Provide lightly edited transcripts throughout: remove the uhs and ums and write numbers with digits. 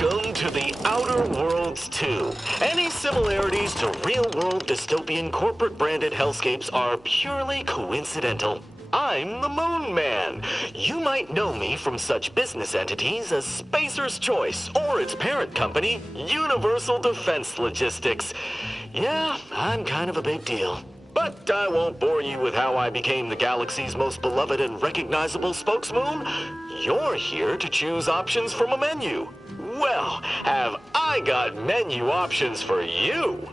Welcome to the Outerworlds 2. Any similarities to real-world dystopian corporate-branded hellscapes are purely coincidental. I'm the Moon Man. You might know me from such business entities as Spacer's Choice or its parent company, Universal Defense Logistics. Yeah, I'm kind of a big deal. But I won't bore you with how I became the galaxy's most beloved and recognizable spokesmoon. You're here to choose options from a menu. Well, have I got menu options for you?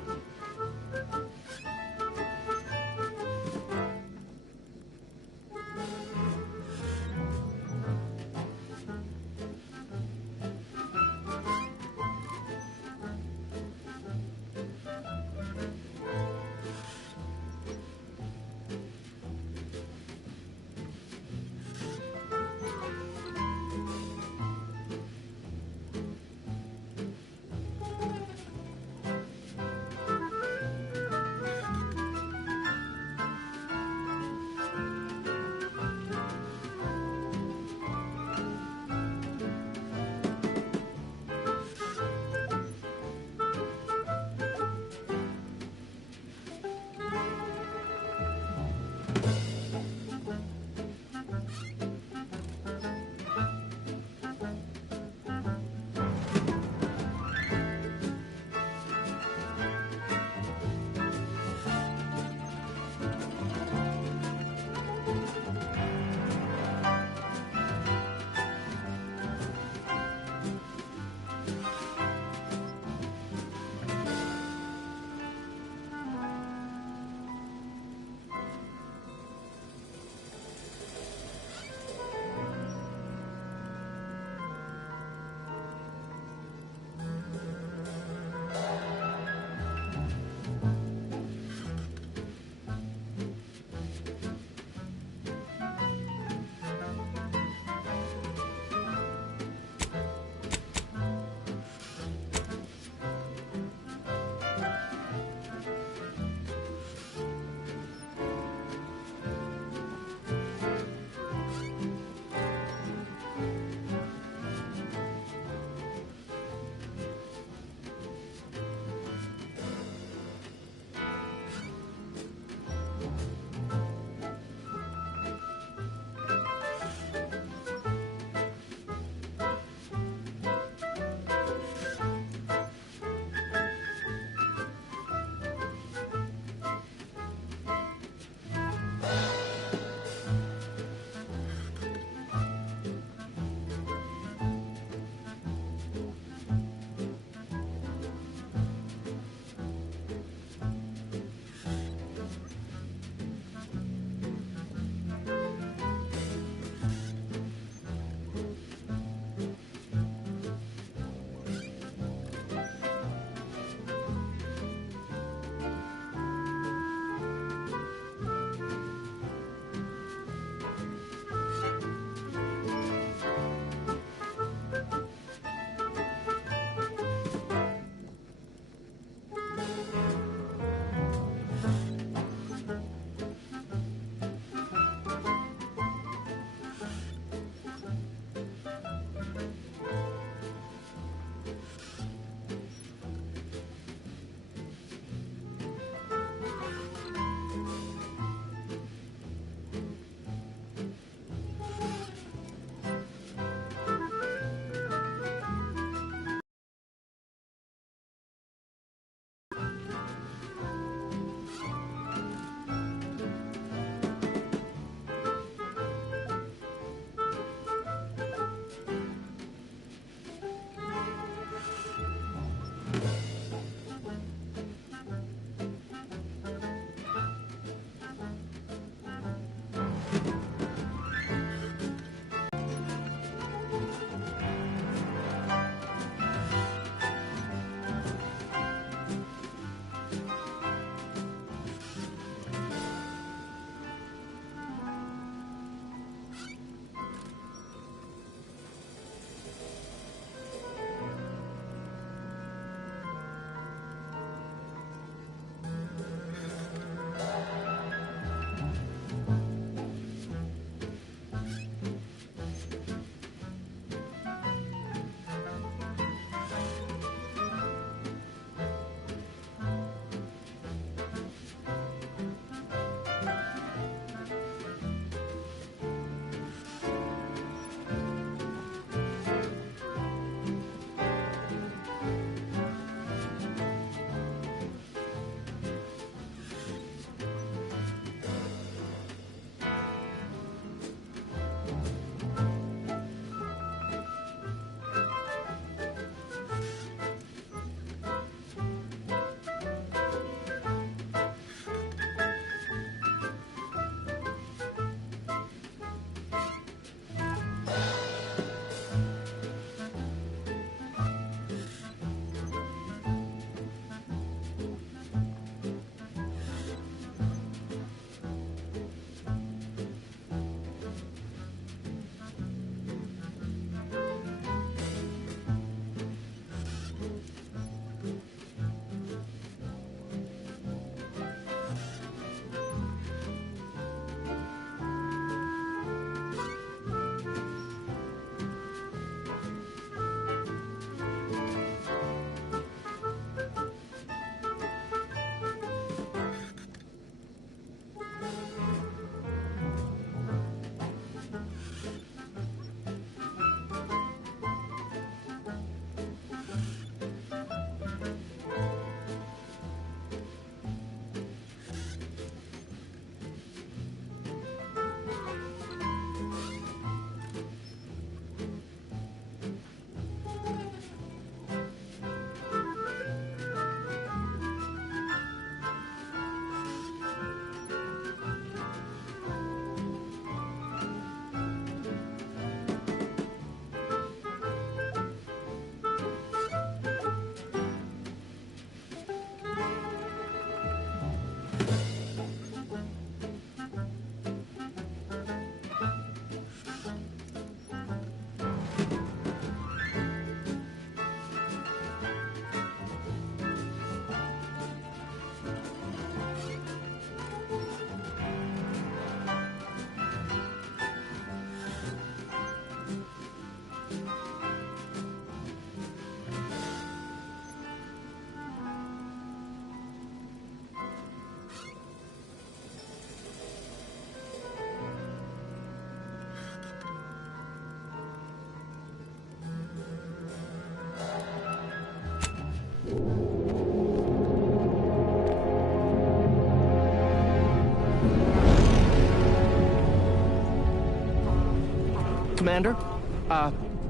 Commander.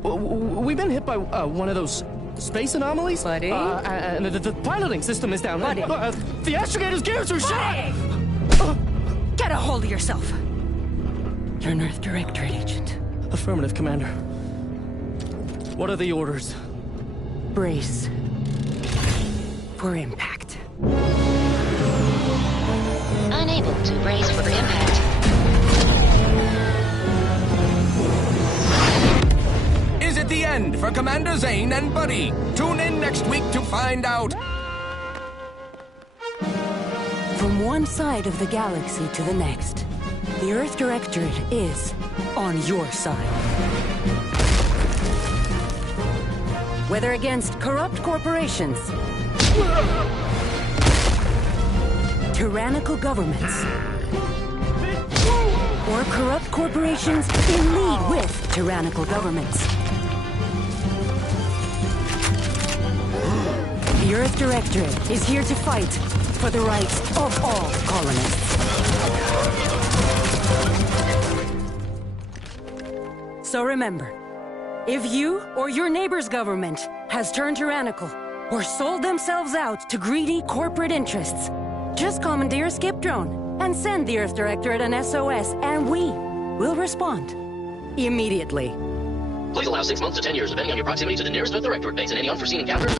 We've been hit by one of those space anomalies. Buddy? And the piloting system is down. Buddy? The astrogator's gears are shot! Get a hold of yourself! You're an Earth Directorate agent. Affirmative, Commander. What are the orders? Brace for impact. Unable to brace for impact. Is it the end for Commander Zane and Buddy? Tune in next week to find out. From one side of the galaxy to the next, the Earth Directorate is on your side. Whether against corrupt corporations, tyrannical governments, or corrupt corporations in league with tyrannical governments, the Earth Directorate is here to fight for the rights of all colonists. So remember, if you or your neighbor's government has turned tyrannical or sold themselves out to greedy corporate interests, just commandeer a skip drone and send the Earth Directorate an SOS, and we will respond immediately. Please allow 6 months to 10 years, depending on your proximity to the nearest Earth Directorate base and any unforeseen encounters.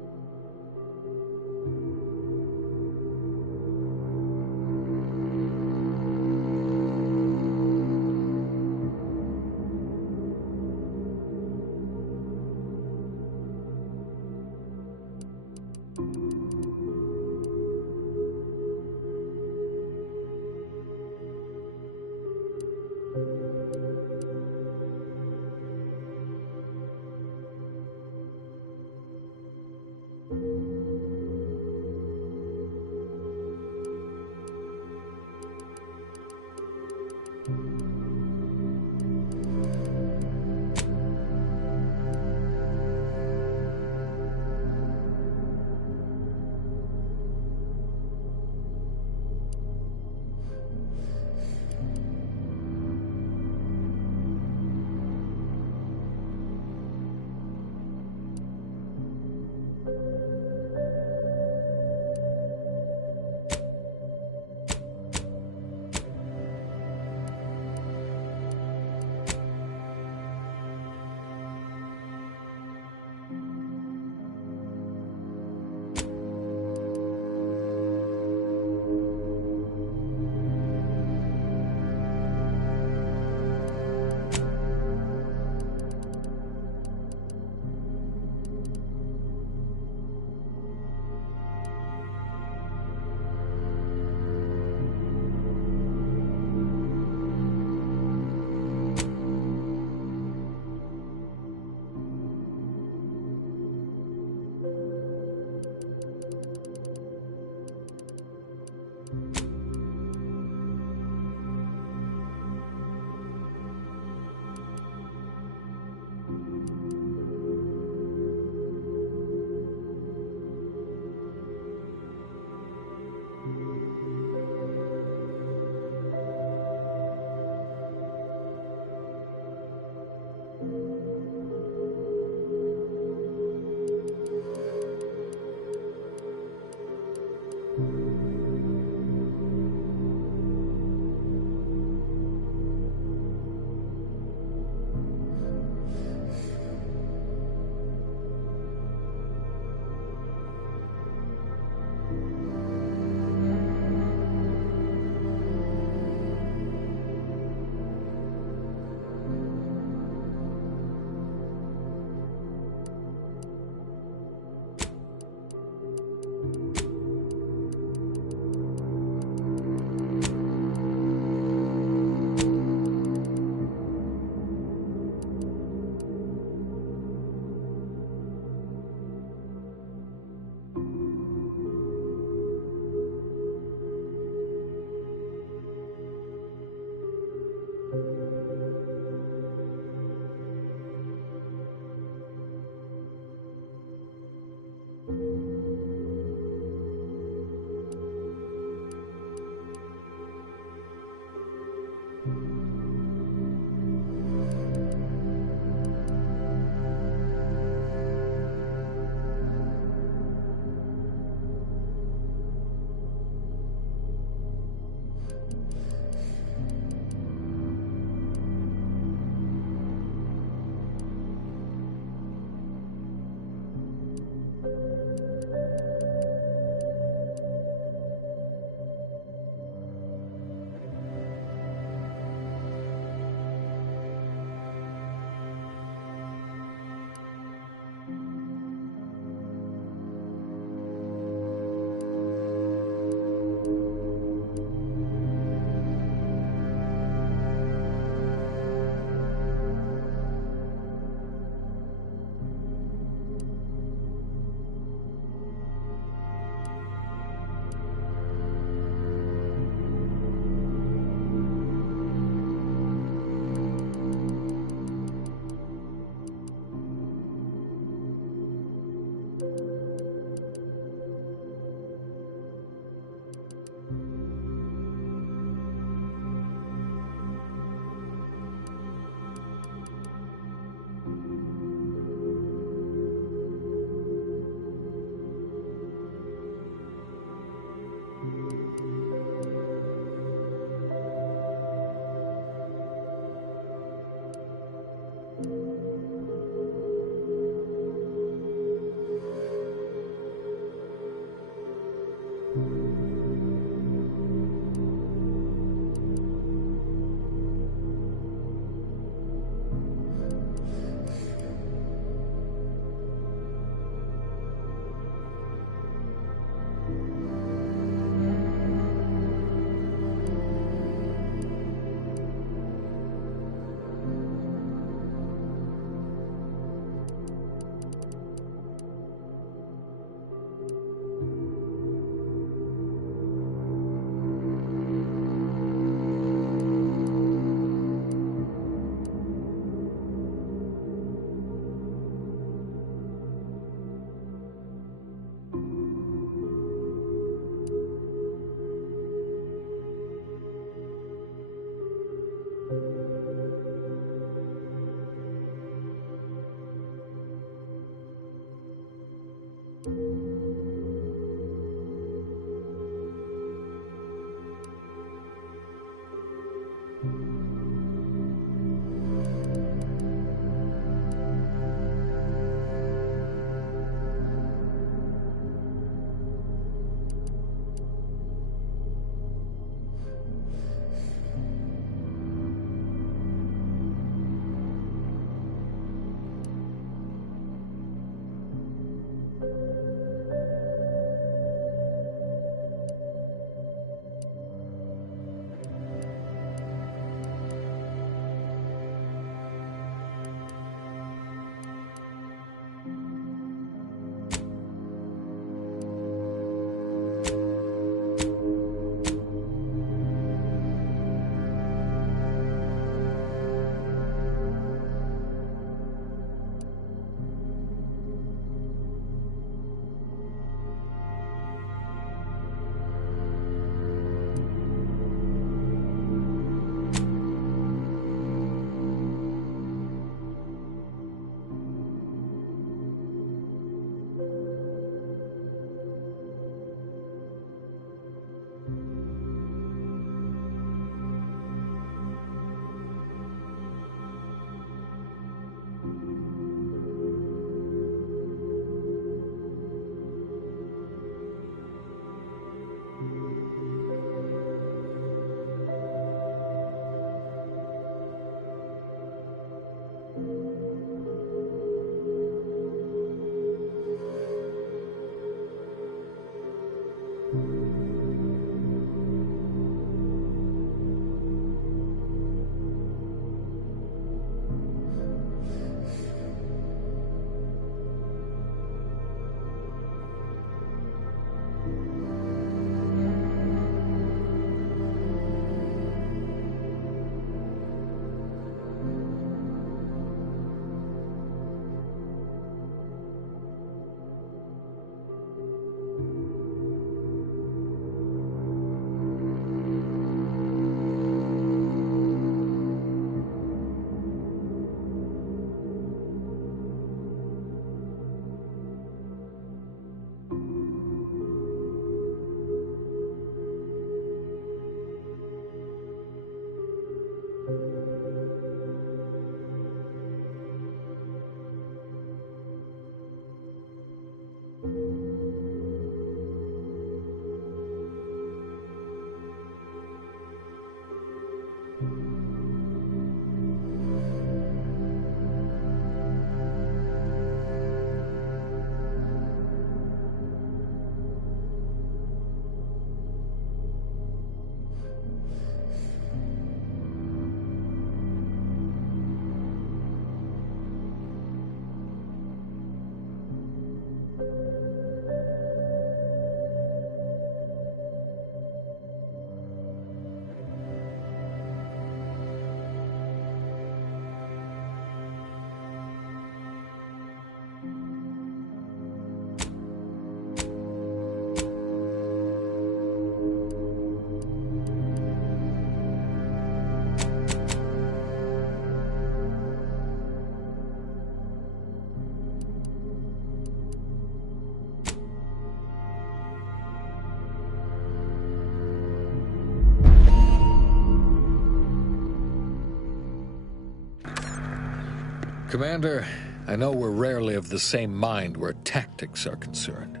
Commander, I know we're rarely of the same mind where tactics are concerned,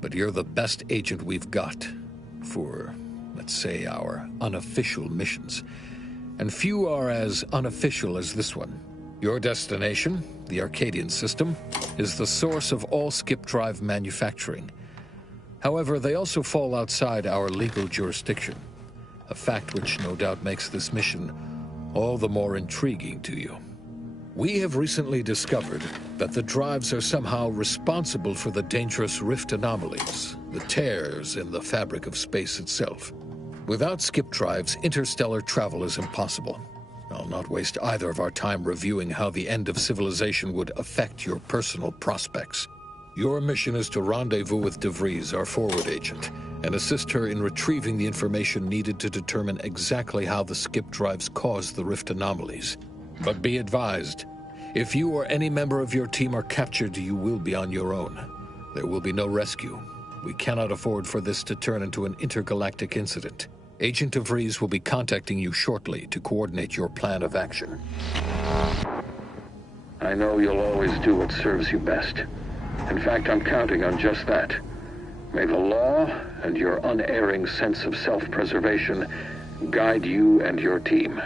but you're the best agent we've got for, let's say, our unofficial missions. And few are as unofficial as this one. Your destination, the Arcadian system, is the source of all skip drive manufacturing. However, they also fall outside our legal jurisdiction, a fact which no doubt makes this mission all the more intriguing to you. We have recently discovered that the drives are somehow responsible for the dangerous rift anomalies, the tears in the fabric of space itself. Without skip drives, interstellar travel is impossible. I'll not waste either of our time reviewing how the end of civilization would affect your personal prospects. Your mission is to rendezvous with DeVries, our forward agent, and assist her in retrieving the information needed to determine exactly how the skip drives cause the rift anomalies. But be advised, if you or any member of your team are captured, you will be on your own. There will be no rescue. We cannot afford for this to turn into an intergalactic incident. Agent DeVries will be contacting you shortly to coordinate your plan of action. I know you'll always do what serves you best. In fact, I'm counting on just that. May the law and your unerring sense of self-preservation guide you and your team.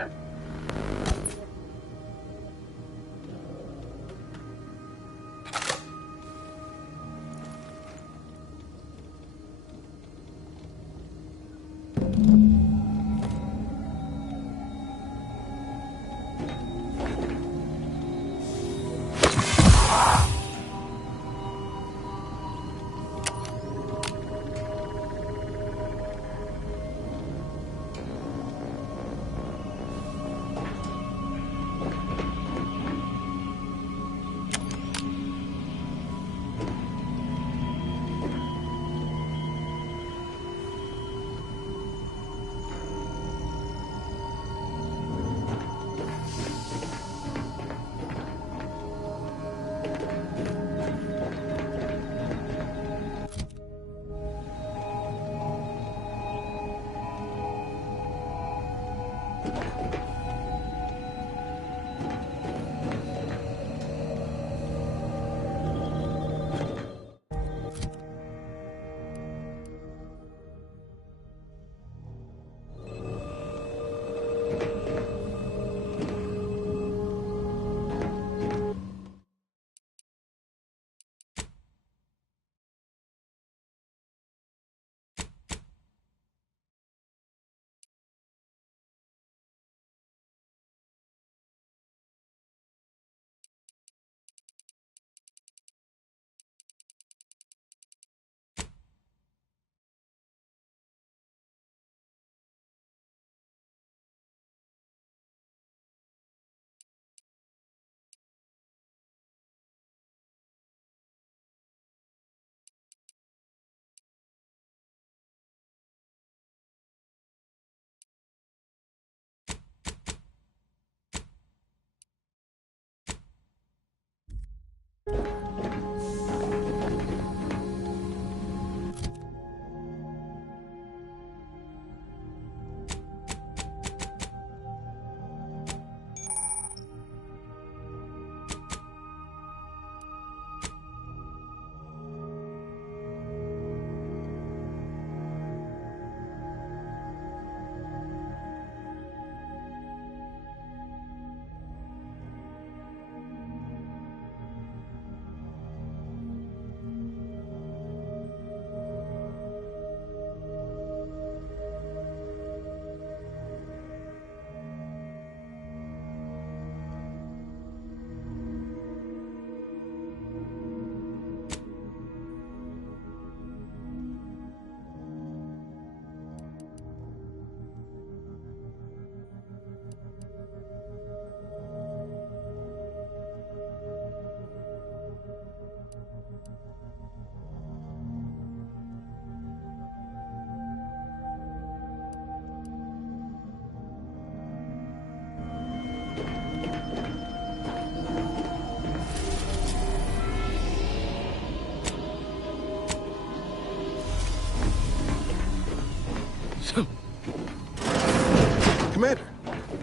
Commander,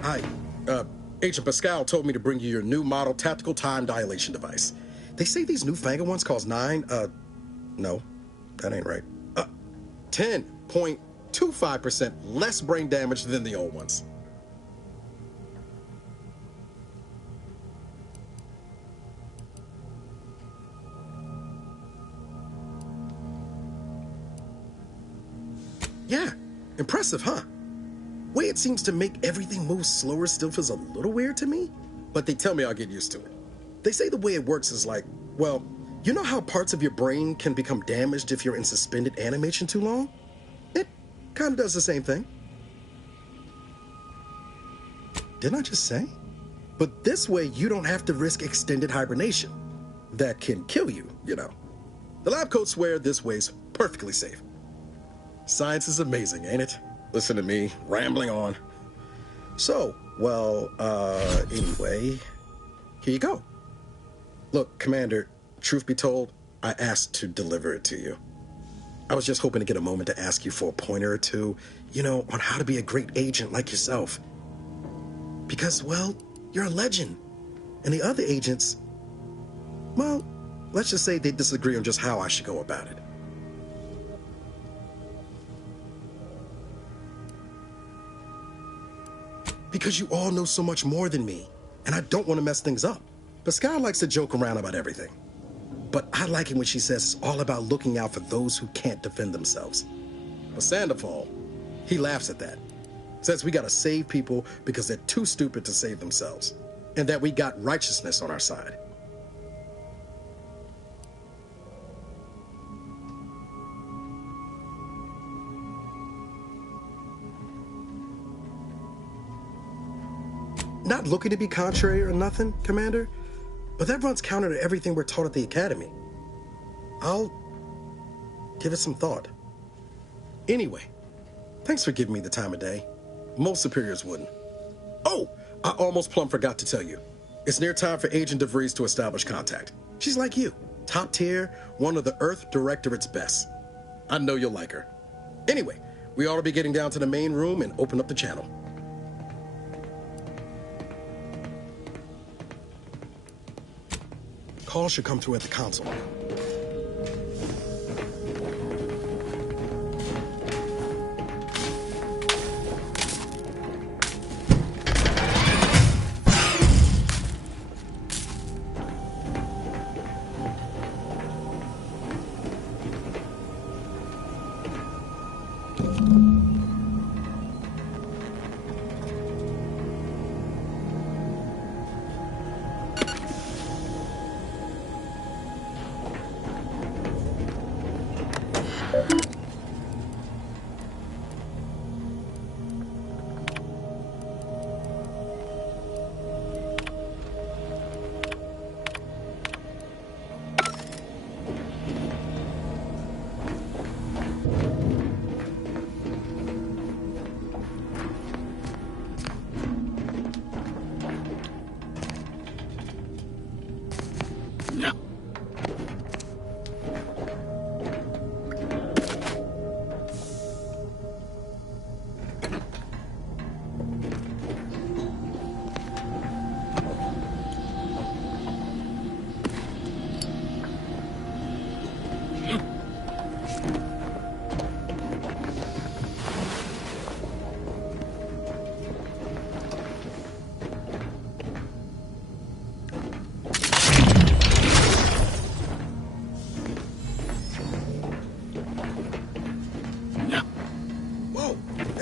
hi. Agent Pascal told me to bring you your new model tactical time dilation device. They say these newfangled ones cause no, that ain't right. 10.25% less brain damage than the old ones. Yeah, impressive, huh? Way it seems to make everything move slower still feels a little weird to me, but they tell me I'll get used to it. They say the way it works is like, well, you know how parts of your brain can become damaged if you're in suspended animation too long? It kind of does the same thing. Didn't I just say? But this way you don't have to risk extended hibernation. That can kill you, you know. The lab coats swear this way's perfectly safe. Science is amazing, ain't it? Listen to me, rambling on. So, well, anyway, here you go. Look, Commander, truth be told, I asked to deliver it to you. I was just hoping to get a moment to ask you for a pointer or two, you know, on how to be a great agent like yourself. Because, well, you're a legend. And the other agents, well, let's just say they disagree on just how I should go about it. Because you all know so much more than me, and I don't want to mess things up. Pascal likes to joke around about everything. But I like it when she says it's all about looking out for those who can't defend themselves. But Sandoval, he laughs at that. Says we gotta save people because they're too stupid to save themselves. And that we got righteousness on our side. Not looking to be contrary or nothing, Commander, but that runs counter to everything we're taught at the Academy. I'll give it some thought. Anyway, thanks for giving me the time of day. Most superiors wouldn't. Oh, I almost plumb forgot to tell you. It's near time for Agent DeVries to establish contact. She's like you, top tier, one of the Earth Directorate's best. I know you'll like her. Anyway, we ought to be getting down to the main room and open up the channel. Calls should come through at the console.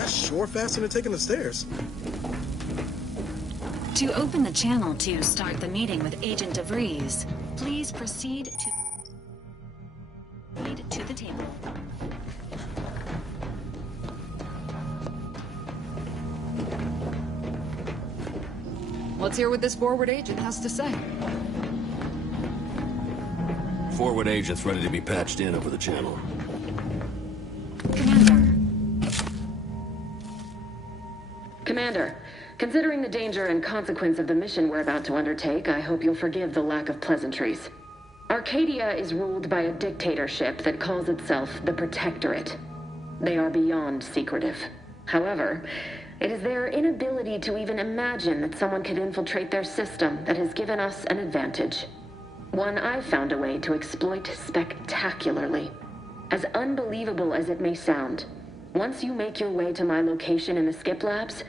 Sure faster than taking the stairs. To open the channel to start the meeting with Agent DeVries, please proceed to the table. Let's hear what this forward agent has to say. Forward agent's ready to be patched in over the channel. Commander, considering the danger and consequence of the mission we're about to undertake, I hope you'll forgive the lack of pleasantries. Arcadia is ruled by a dictatorship that calls itself the Protectorate. They are beyond secretive. However, It is their inability to even imagine that someone could infiltrate their system that has given us an advantage. One I've found a way to exploit spectacularly. As unbelievable as it may sound, once you make your way to my location in the Skip Labs,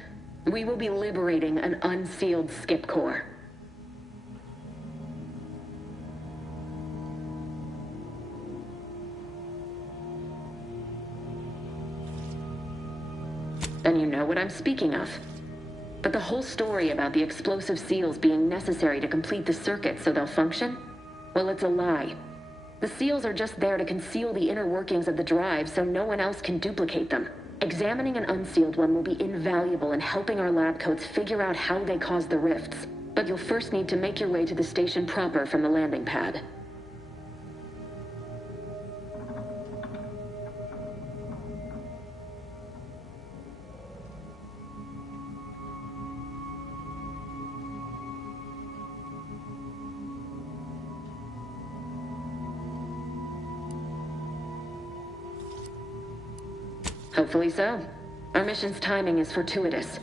we will be liberating an unsealed Skip core. Then you know what I'm speaking of. But the whole story about the explosive seals being necessary to complete the circuit so they'll function? Well, it's a lie. The seals are just there to conceal the inner workings of the drive so no one else can duplicate them. Examining an unsealed one will be invaluable in helping our lab coats figure out how they cause the rifts. But you'll first need to make your way to the station proper from the landing pad. Hopefully so. Our mission's timing is fortuitous.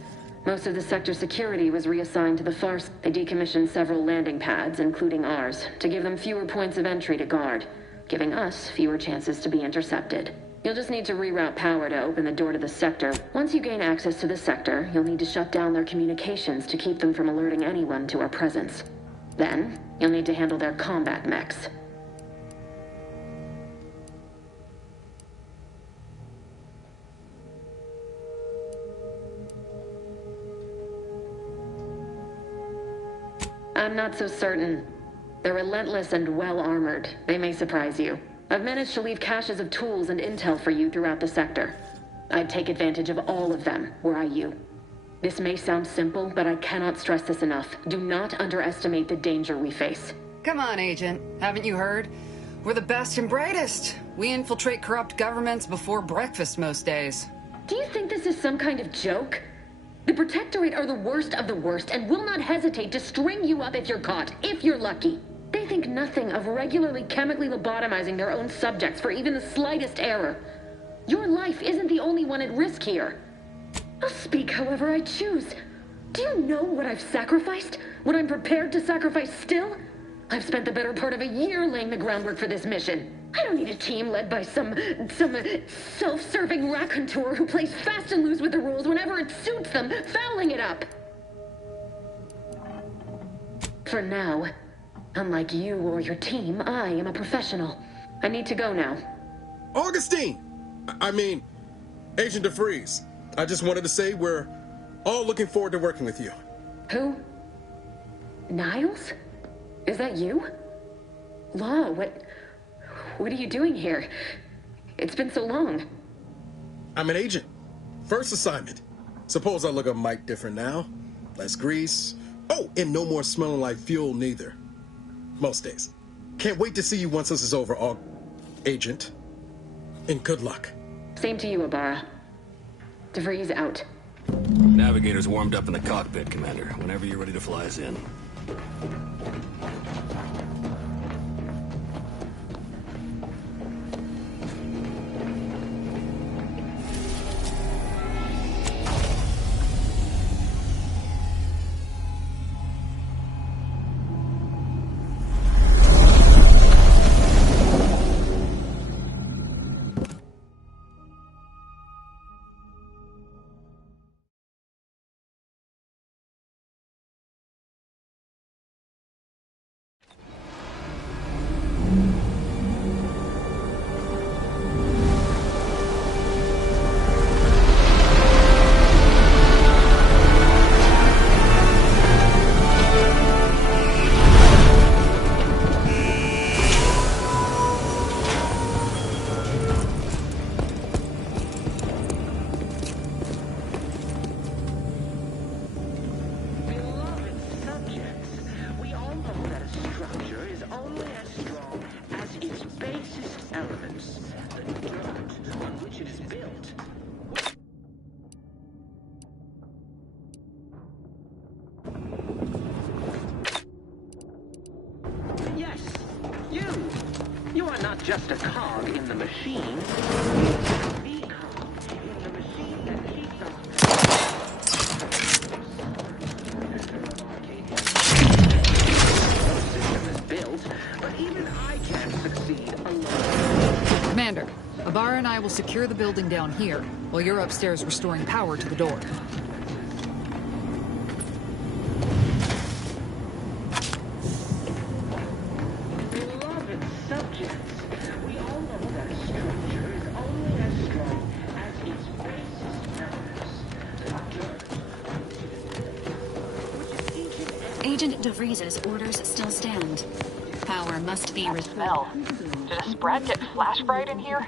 Most of the sector's security was reassigned to the far side. They decommissioned several landing pads, including ours, to give them fewer points of entry to guard, giving us fewer chances to be intercepted. You'll just need to reroute power to open the door to the sector. Once you gain access to the sector, you'll need to shut down their communications to keep them from alerting anyone to our presence. Then, you'll need to handle their combat mechs. I'm not so certain. They're relentless and well-armored. They may surprise you. I've managed to leave caches of tools and intel for you throughout the sector. I'd take advantage of all of them, were I you. This may sound simple, but I cannot stress this enough. Do not underestimate the danger we face. Come on, Agent. Haven't you heard? We're the best and brightest. We infiltrate corrupt governments before breakfast most days. Do you think this is some kind of joke? The Protectorate are the worst of the worst and will not hesitate to string you up if you're caught, if you're lucky. They think nothing of regularly chemically lobotomizing their own subjects for even the slightest error. Your life isn't the only one at risk here. I'll speak however I choose. Do you know what I've sacrificed? What I'm prepared to sacrifice still? I've spent the better part of a year laying the groundwork for this mission. I don't need a team led by some self-serving raconteur who plays fast and loose with the rules whenever it suits them, fouling it up. For now, unlike you or your team, I am a professional. I need to go now. Augustine! I mean, Agent DeVries. I just wanted to say we're all looking forward to working with you. Who? Niles? Is that you? Law, what are you doing here? It's been so long. I'm an agent. First assignment. Suppose I look a mite different now. Less grease. Oh, and no more smelling like fuel neither. Most days. Can't wait to see you once this is over, Agent. And good luck. Same to you, Ibarra. DeVries out. Navigator's warmed up in the cockpit, Commander. Whenever you're ready to fly us in. Just a cog in the machine. The cog in the machine that keeps us... will secure the building down here, while you're upstairs restoring power to the door. Beloved subjects, we all know that a structure is only as strong as its basest members. Agent DeVries's orders still stand. Power must be Smell. Did a Sprat get flash fried in here?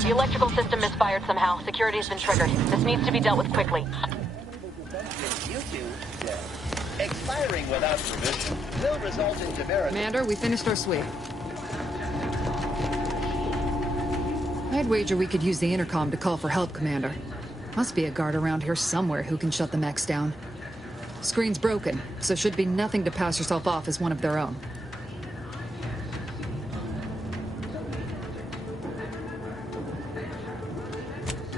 The electrical system misfired somehow. Security's been triggered. This needs to be dealt with quickly. Expiring without permission will result in demerit. Commander, we finished our sweep. I'd wager we could use the intercom to call for help, Commander. Must be a guard around here somewhere who can shut the mechs down. Screen's broken, so should be nothing to pass yourself off as one of their own.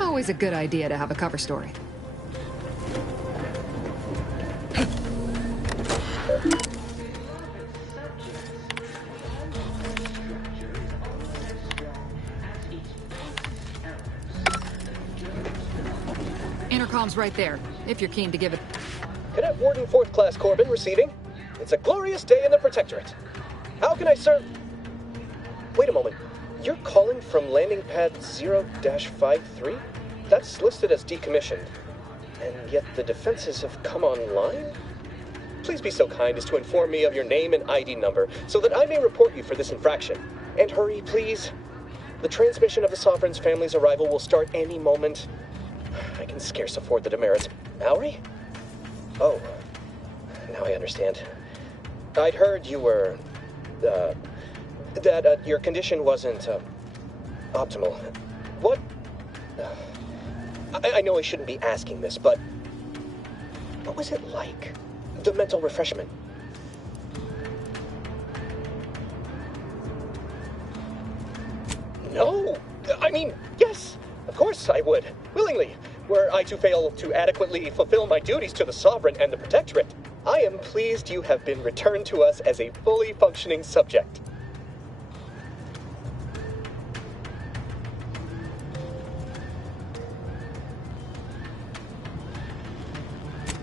Always a good idea to have a cover story. Intercom's right there, if you're keen to give it. Cadet Warden 4th Class Corbin receiving. It's a glorious day in the Protectorate. How can I serve? Wait a moment. You're calling from landing pad 0-53? That's listed as decommissioned. And yet the defenses have come online? Please be so kind as to inform me of your name and ID number so that I may report you for this infraction. And hurry, please. The transmission of the Sovereign's family's arrival will start any moment. I can scarce afford the demerits. Mallory? Oh, now I understand. I'd heard you were, that your condition wasn't, optimal. What? I know I shouldn't be asking this, but what was it like? The mental refreshment? No! I mean, yes! Of course I would. Willingly. Were I to fail to adequately fulfill my duties to the Sovereign and the Protectorate, I am pleased you have been returned to us as a fully functioning subject.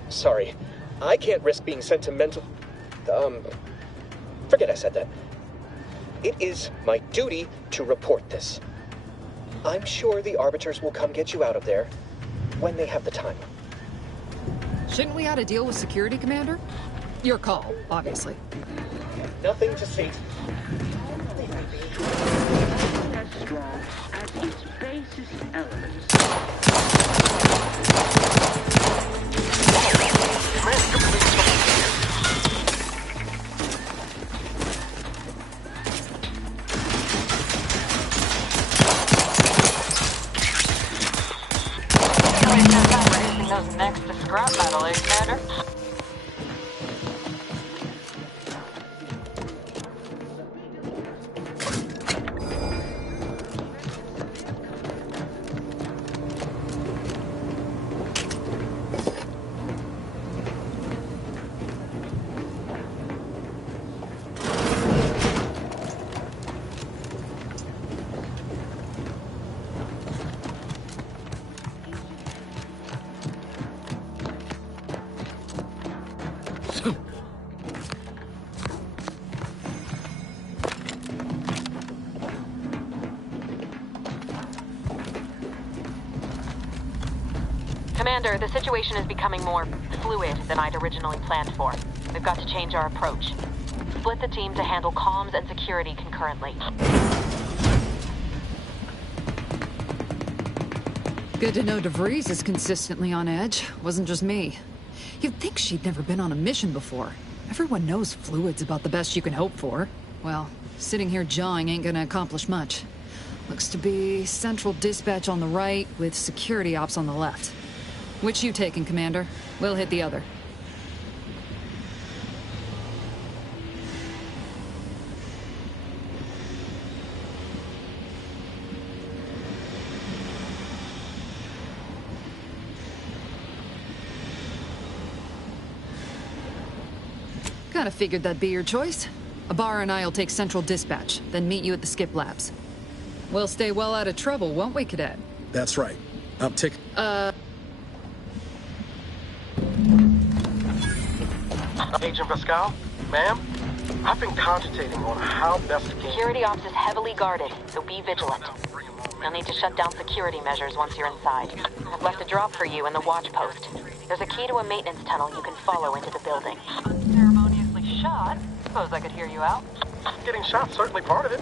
Sorry, I can't risk being sentimental. Forget I said that. It is my duty to report this. I'm sure the Arbiters will come get you out of there when they have the time. Shouldn't we add a deal with security, Commander? Your call, obviously. Nothing to say. As strong as its basest elements. Those next to scrap metal, eh, Commander? Commander, the situation is becoming more fluid than I'd originally planned for. We've got to change our approach. Split the team to handle comms and security concurrently. Good to know DeVries is consistently on edge. Wasn't just me. You'd think she'd never been on a mission before. Everyone knows fluid's about the best you can hope for. Well, sitting here jawing ain't gonna accomplish much. Looks to be central dispatch on the right with security ops on the left. Which you taking, Commander? We'll hit the other. Kinda figured that'd be your choice. Ibarra and I'll take Central Dispatch, then meet you at the skip labs. We'll stay well out of trouble, won't we, Cadet? That's right. I'm taking... Agent Pascal? Ma'am? I've been cogitating on how best to gain... Security ops is heavily guarded, so be vigilant. You'll need to shut down security measures once you're inside. I've left a drop for you in the watch post. There's a key to a maintenance tunnel you can follow into the building. Unceremoniously shot? Suppose I could hear you out. Getting shot, certainly part of it.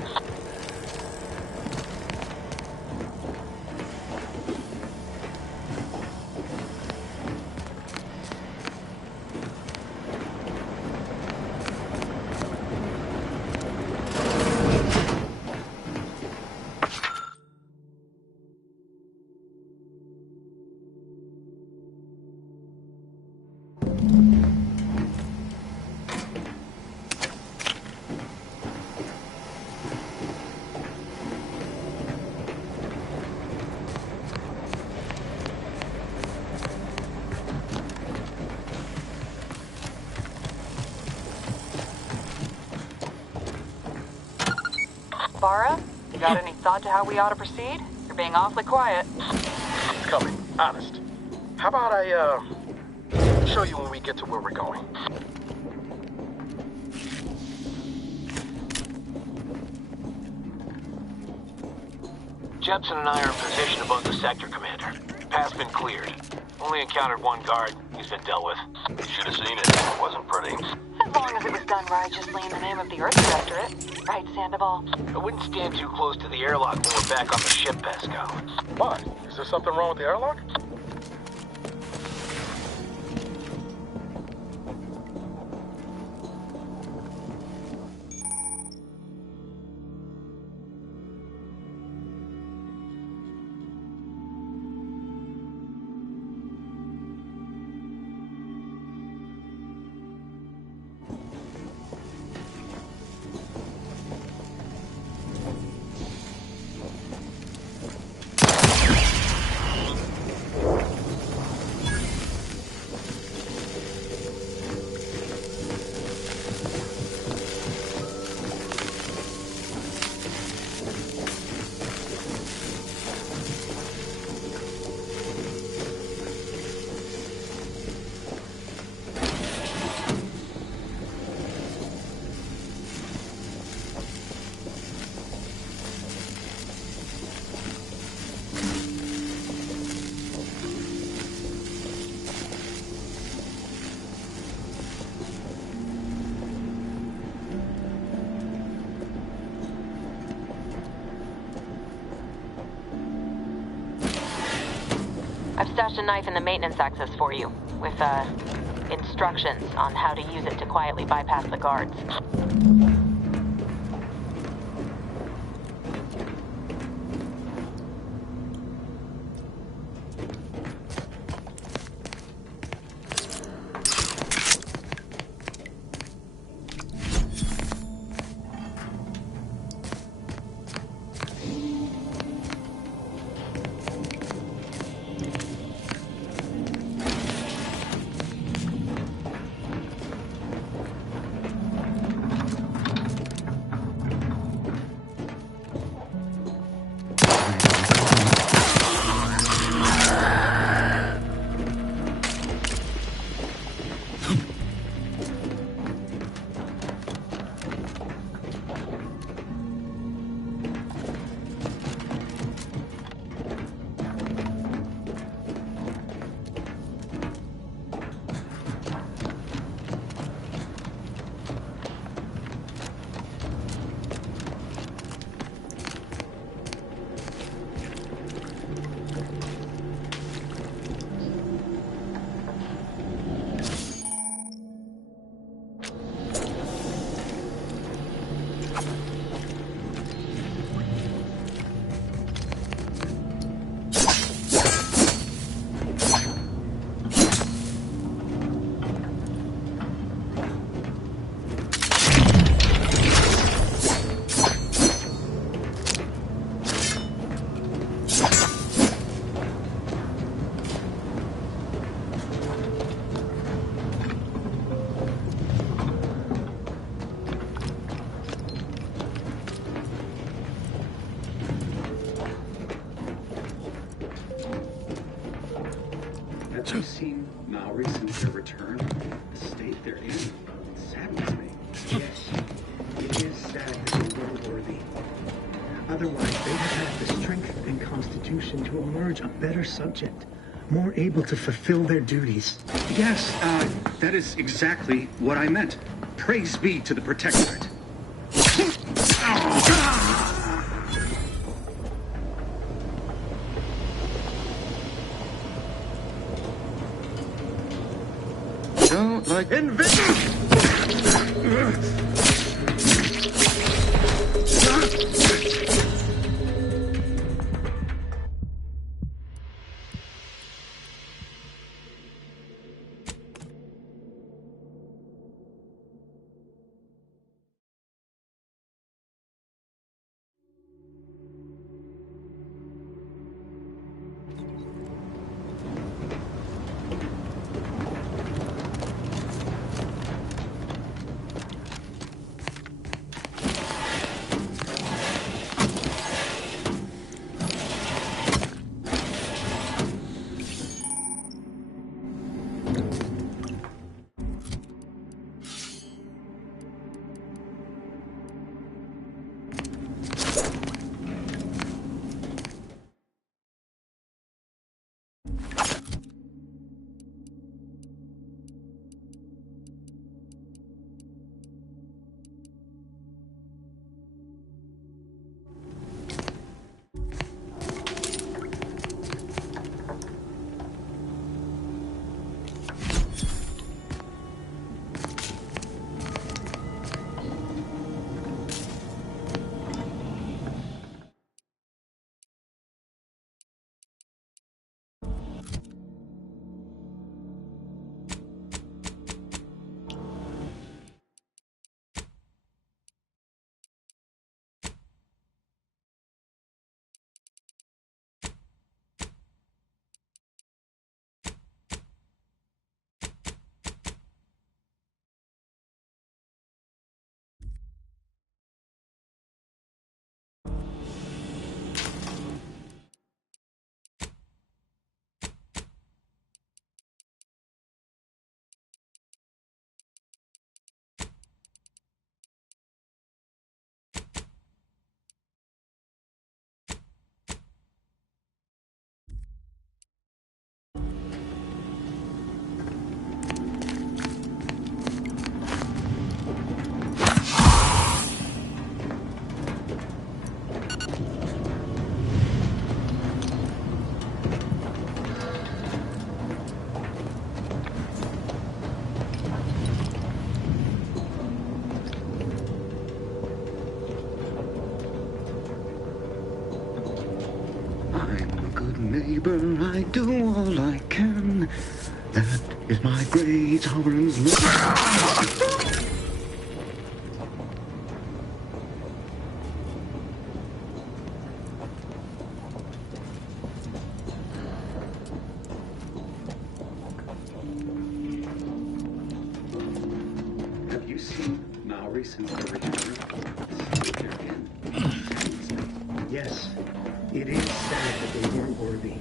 Ibarra, you got any thought to how we ought to proceed? You're being awfully quiet. It's coming, honest. How about I, show you when we get to where we're going? Jepson and I are in position above the sector, Commander. Path's been cleared. Only encountered one guard. He's been dealt with. You should have seen it. It wasn't pretty. As long as it was done righteously in the name of the Earth Directorate. Right, Sandoval? I wouldn't stand too close to the airlock when we're back on the ship, Pascal. Why? Is there something wrong with the airlock? I've stashed a knife in the maintenance access for you, with, instructions on how to use it to quietly bypass the guards. you seen Maori since their return? The state they're in saddens me. Yes, it is sad that they weren't worthy. Otherwise, they'd have had the strength and constitution to emerge a better subject, more able to fulfill their duties. Yes, that is exactly what I meant. Praise be to the Protectorate. Don't like invincible. Neighbor, I do all I can. That is my great sovereign's love. Have you seen Maori since their return? Yes, it is sad that they weren't worthy.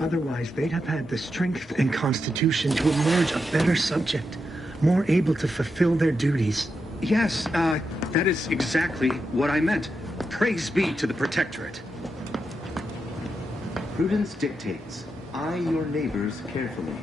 Otherwise, they'd have had the strength and constitution to emerge a better subject, more able to fulfill their duties. Yes, that is exactly what I meant. Praise be to the Protectorate. Prudence dictates. Eye your neighbors carefully.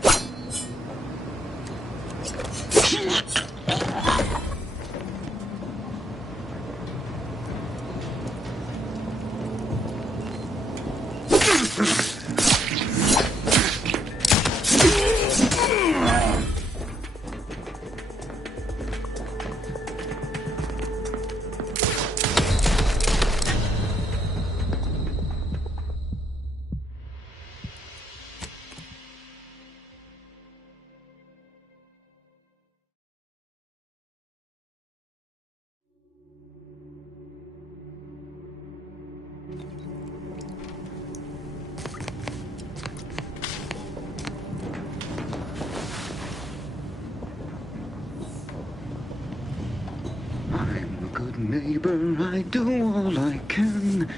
Neighbor, I do all I can.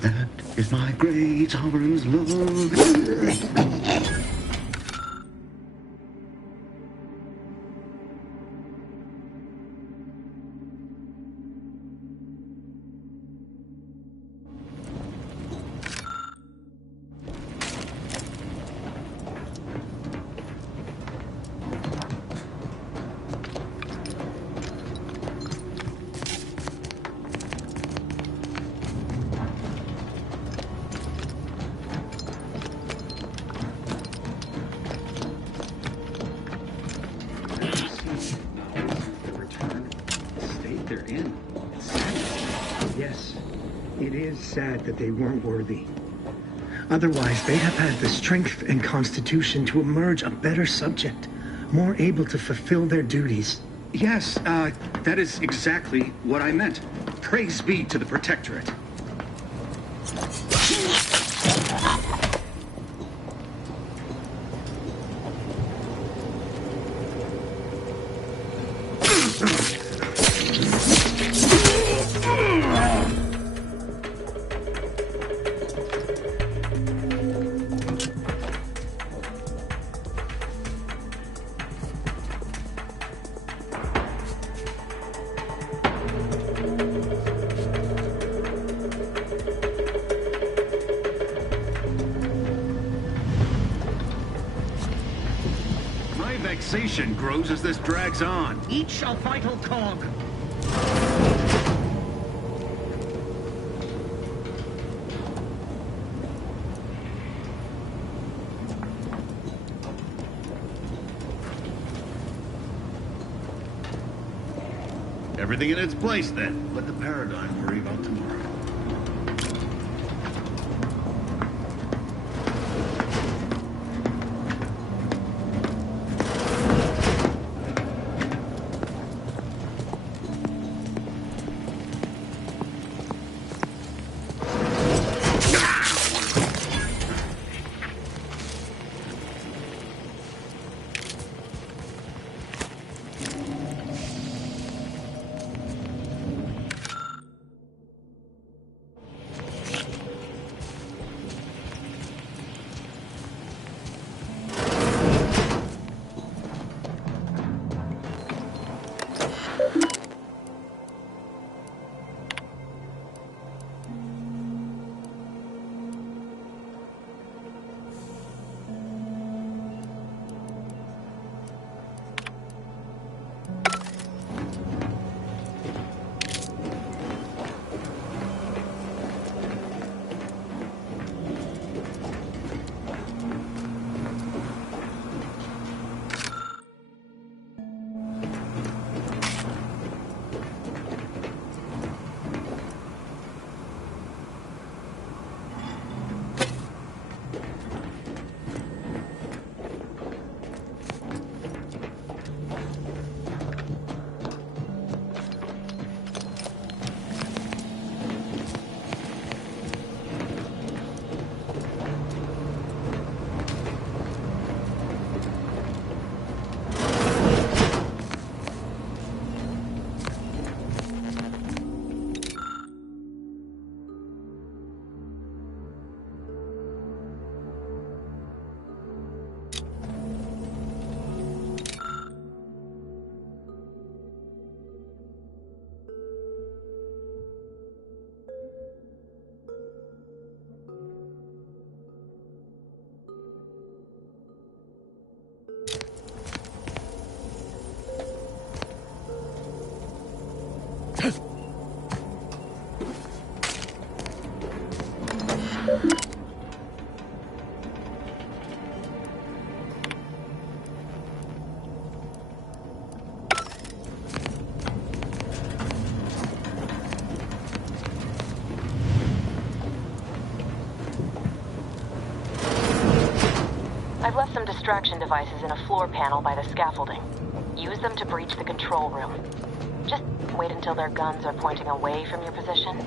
That is my great sovereign's love. what they're in. It's sad. Yes, it is sad that they weren't worthy. Otherwise, they'd have had the strength and constitution to emerge a better subject, more able to fulfill their duties. Yes, that is exactly what I meant. Praise be to the Protectorate. Vexation grows as this drags on. Each a vital cog. Everything in its place, then. Let the paradigm worry about tomorrow. I've left some distraction devices in a floor panel by the scaffolding. Use them to breach the control room. Just wait until their guns are pointing away from your position.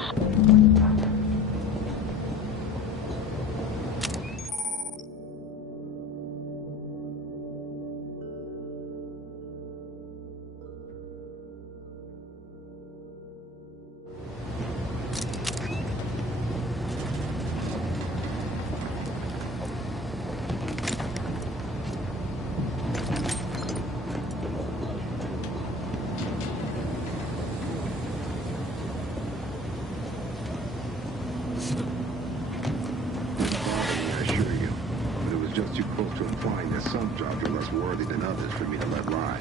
Some jobs are less worthy than others for me to let lie.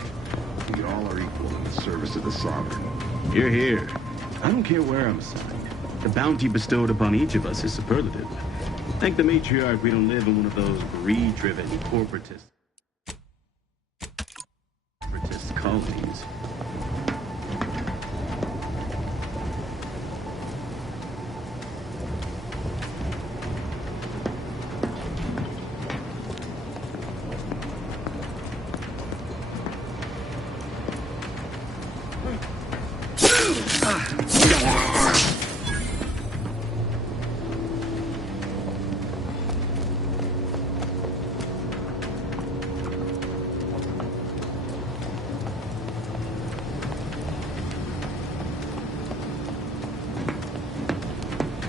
We all are equal in the service of the Sovereign. Hear, hear. I don't care where I'm assigned. The bounty bestowed upon each of us is superlative. Thank the matriarch we don't live in one of those greed-driven corporatist colonies. To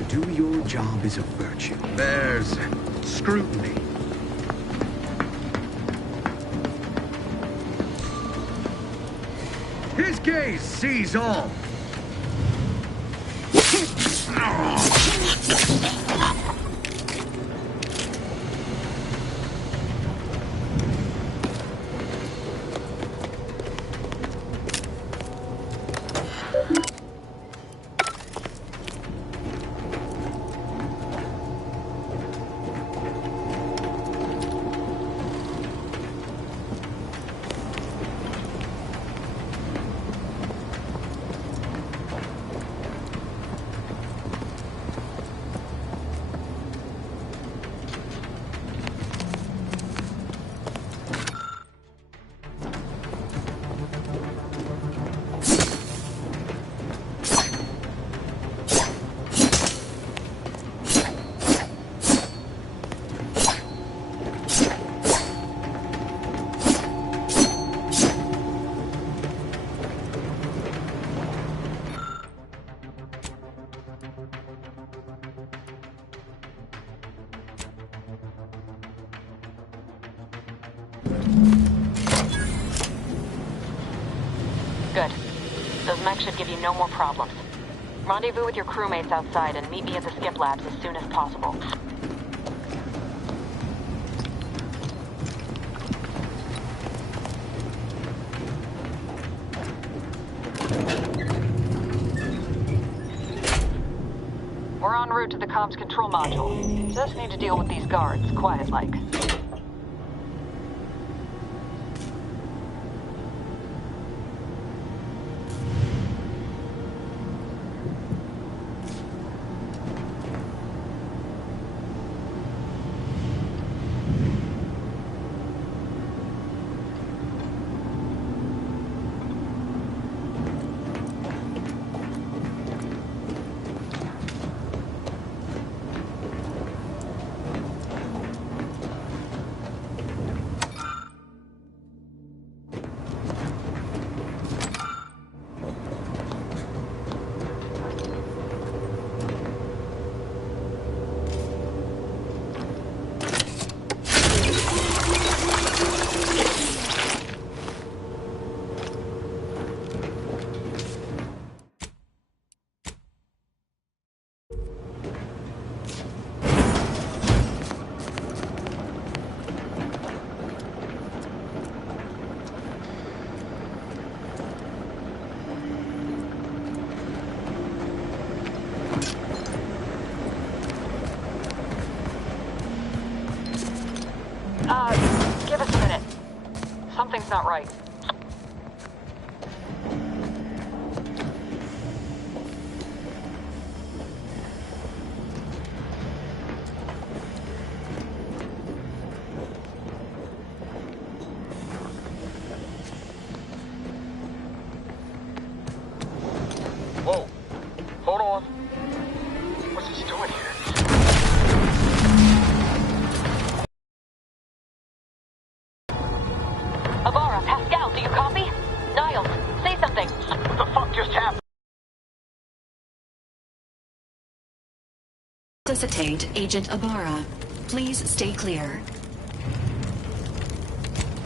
do your job is a virtue. There's scrutiny. His gaze sees all. Good. Those mechs should give you no more problems. Rendezvous with your crewmates outside and meet me at the skip labs as soon as possible. We're en route to the comms control module. Just need to deal with these guards, quiet-like. Give us a minute. Something's not right. Whoa. Hold on. What's he doing here? Avara, Pascal, do you copy? Niles, say something. What the fuck just happened? Resuscitate Agent Ibarra. Please stay clear.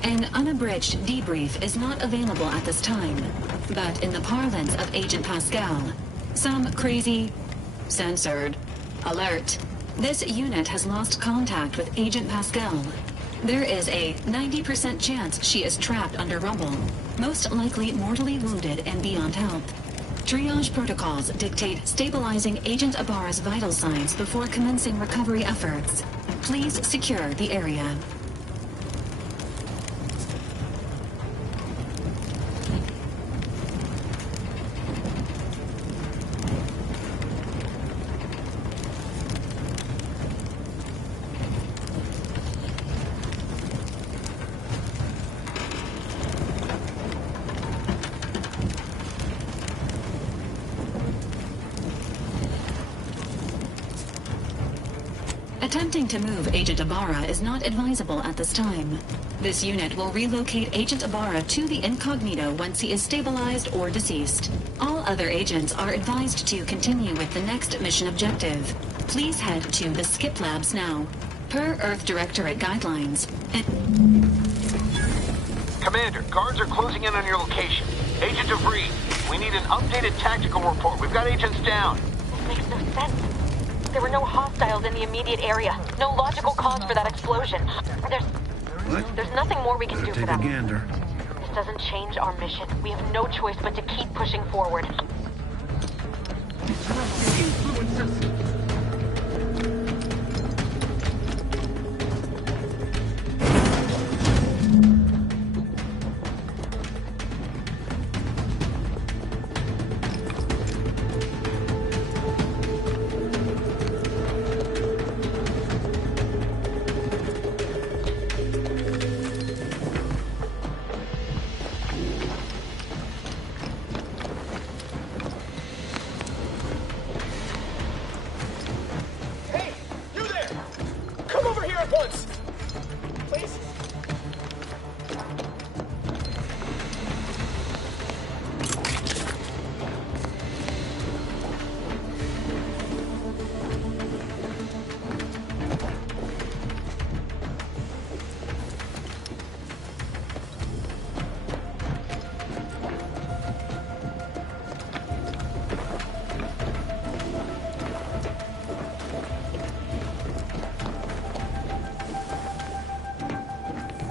An unabridged debrief is not available at this time, but in the parlance of Agent Pascal, some crazy, censored, alert. This unit has lost contact with Agent Pascal. There is a 90% chance she is trapped under rubble, most likely mortally wounded and beyond help. Triage protocols dictate stabilizing Agent Ibarra's vital signs before commencing recovery efforts. Please secure the area. Attempting to move Agent Ibarra is not advisable at this time. This unit will relocate Agent Ibarra to the incognito once he is stabilized or deceased. All other agents are advised to continue with the next mission objective. Please head to the Skip Labs now. Per Earth Directorate guidelines. Commander, guards are closing in on your location. Agent DeVries, we need an updated tactical report. We've got agents down. This makes no sense. There were no hostiles in the immediate area. No logical cause for that explosion. There's nothing more we can do for them. Gander. This doesn't change our mission. We have no choice but to keep pushing forward.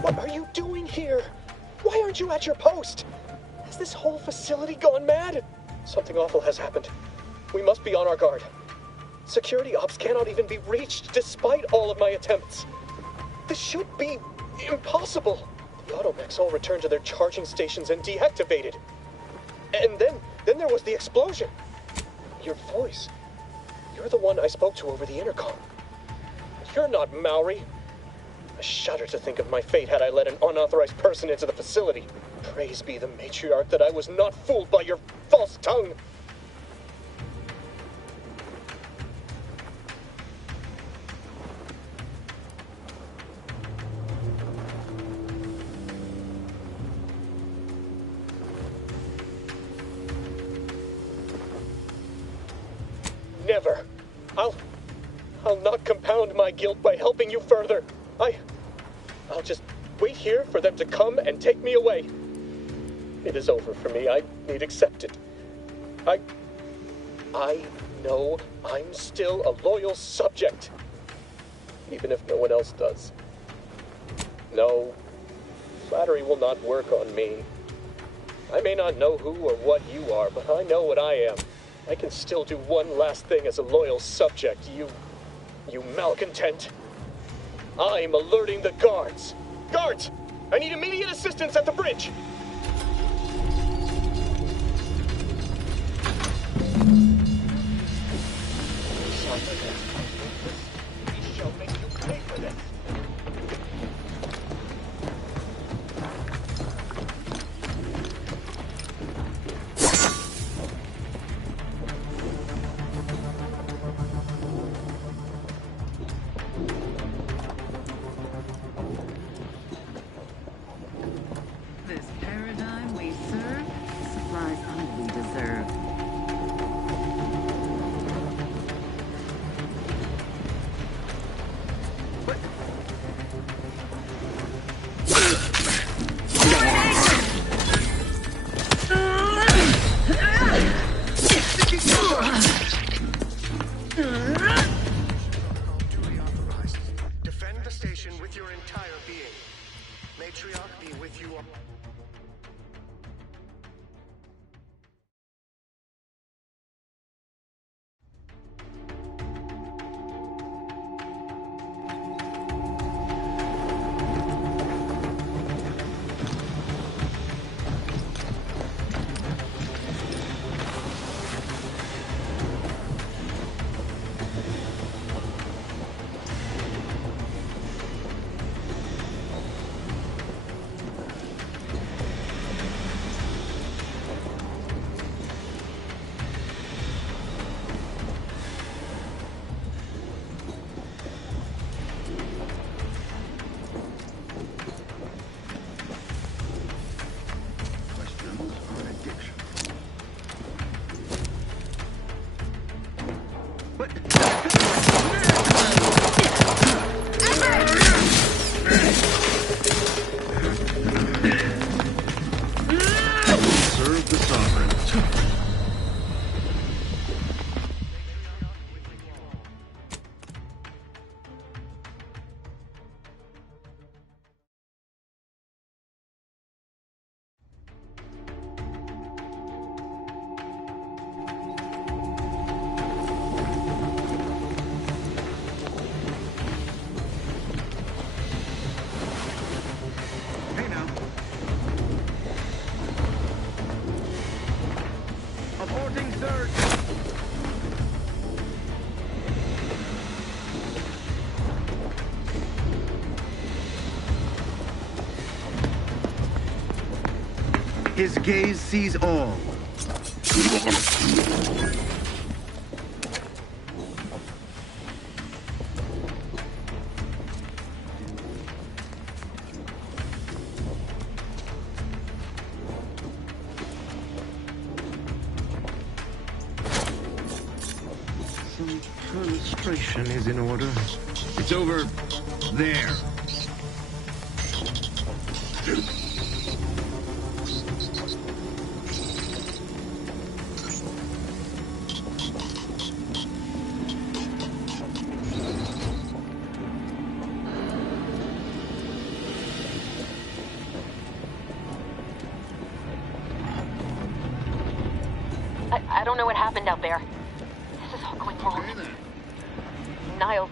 What are you doing here? Why aren't you at your post? Has this whole facility gone mad? Something awful has happened. We must be on our guard. Security ops cannot even be reached despite all of my attempts. This should be impossible. The automechs all returned to their charging stations and deactivated. And then there was the explosion. Your voice. You're the one I spoke to over the intercom. You're not Maori. I shudder to think of my fate had I let an unauthorized person into the facility. Praise be the matriarch that I was not fooled by your false tongue. Never. I'll not compound my guilt by helping you further. I'll just wait here for them to come and take me away. It is over for me. I need accept it. I know I'm still a loyal subject, even if no one else does. No, flattery will not work on me. I may not know who or what you are, but I know what I am. I can still do one last thing as a loyal subject, you malcontent. I'm alerting the guards. Guards! I need immediate assistance at the bridge! We shall make you pay for this. This paradigm we serve supplies all we deserve. His gaze sees all. Some fenestration is in order. It's over there. I don't know what happened out there. This is all going wrong. Niles.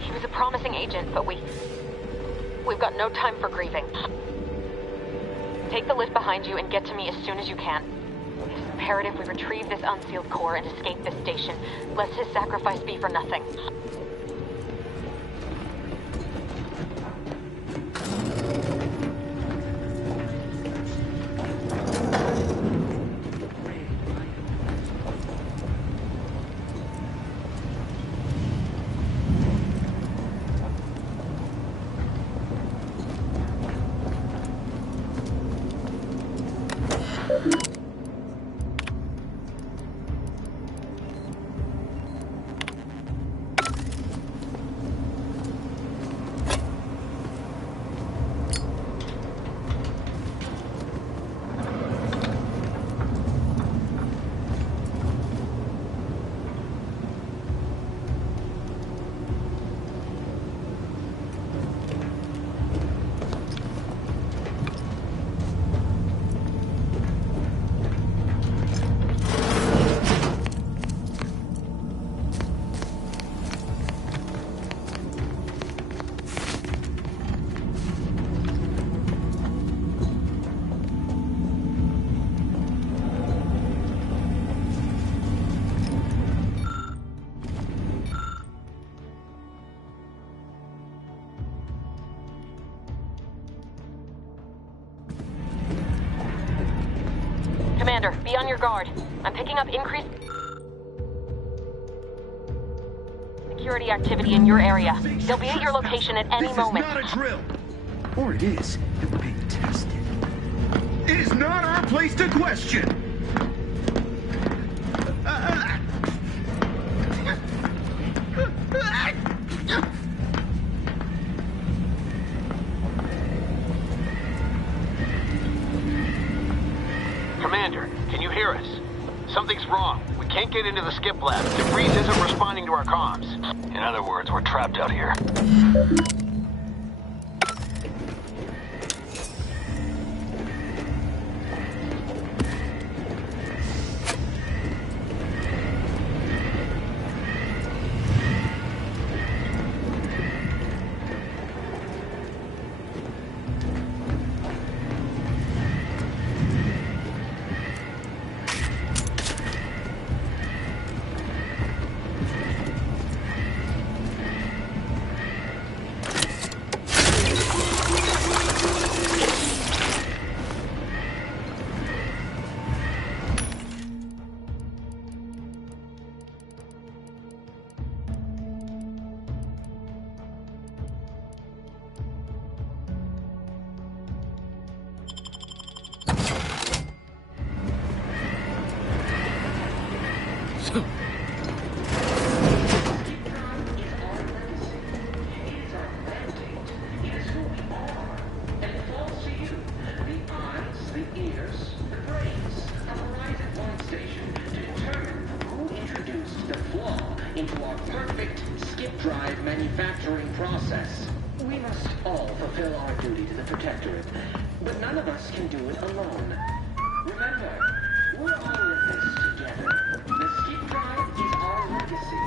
He was a promising agent, but we've got no time for grieving. Take the lift behind you and get to me as soon as you can. It's imperative we retrieve this unsealed core and escape this station, lest his sacrifice be for nothing. Commander, be on your guard. I'm picking up increased security activity in your area. They'll be at your location at any moment. This is not a drill. Or it is. You're being tested. It is not our place to question. Commander, can you hear us? Something's wrong. We can't get into the skip lab. DeVries isn't responding to our comms. In other words, we're trapped out here. into our perfect skip drive manufacturing process. We must all fulfill our duty to the Protectorate, but none of us can do it alone. Remember, we're all in this together. The skip drive is our legacy.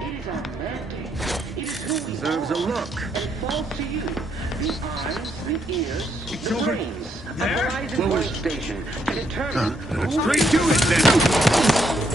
It is our mandate. It is who we Deserves are. a look. And it falls to you. The eyes, the ears, It's the over brains of there? Horizon What Point was- Station to determine who Straight to it, then!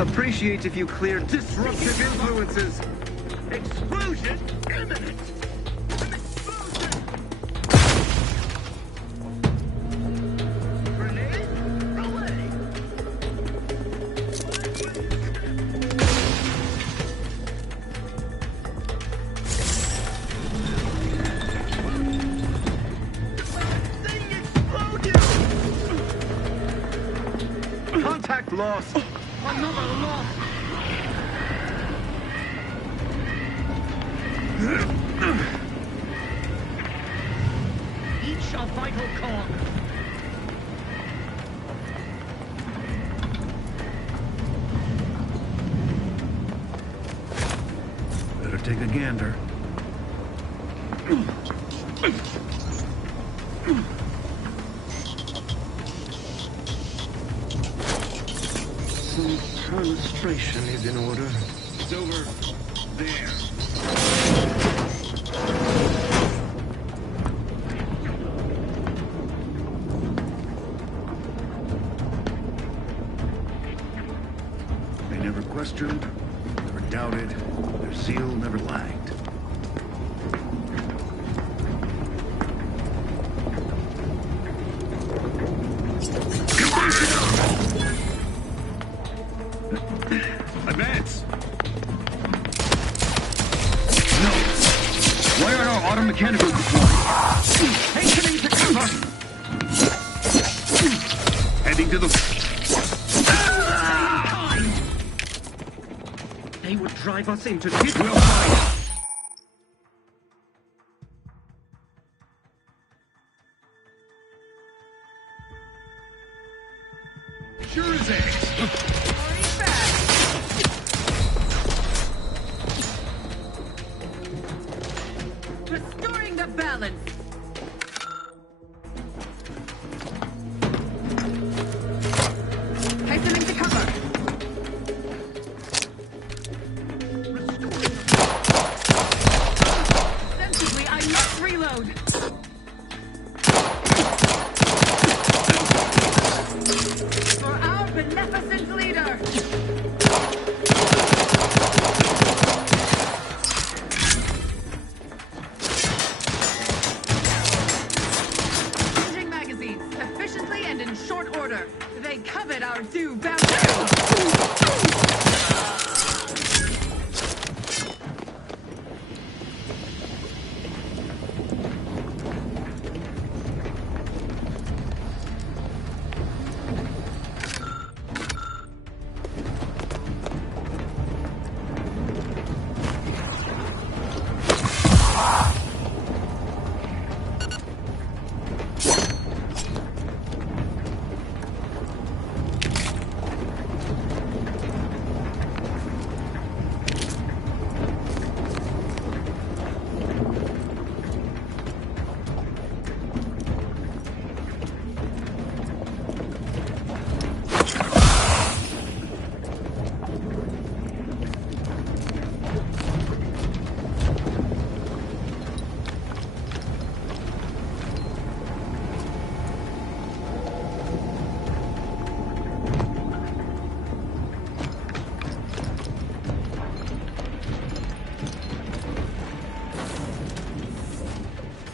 Appreciate if you clear disruptive influences. Explosion imminent. An explosion. Grenade away. Thing exploded. Contact lost. Another loss! Each a vital cog. Better take a gander. Some fenestration is in order. It's over there. They never questioned, never doubted, their zeal never lagged. Advance! No! Why aren't our auto-mechanicals deployed? Hastening to cover! Heading to the... They would drive us into this. We'll fight! Sure as eggs! Restoring the balance. Hastening to cover. Sensibly, I must reload. For our beneficent leader. Changing magazines efficiently and in short order. They covet our due bounty.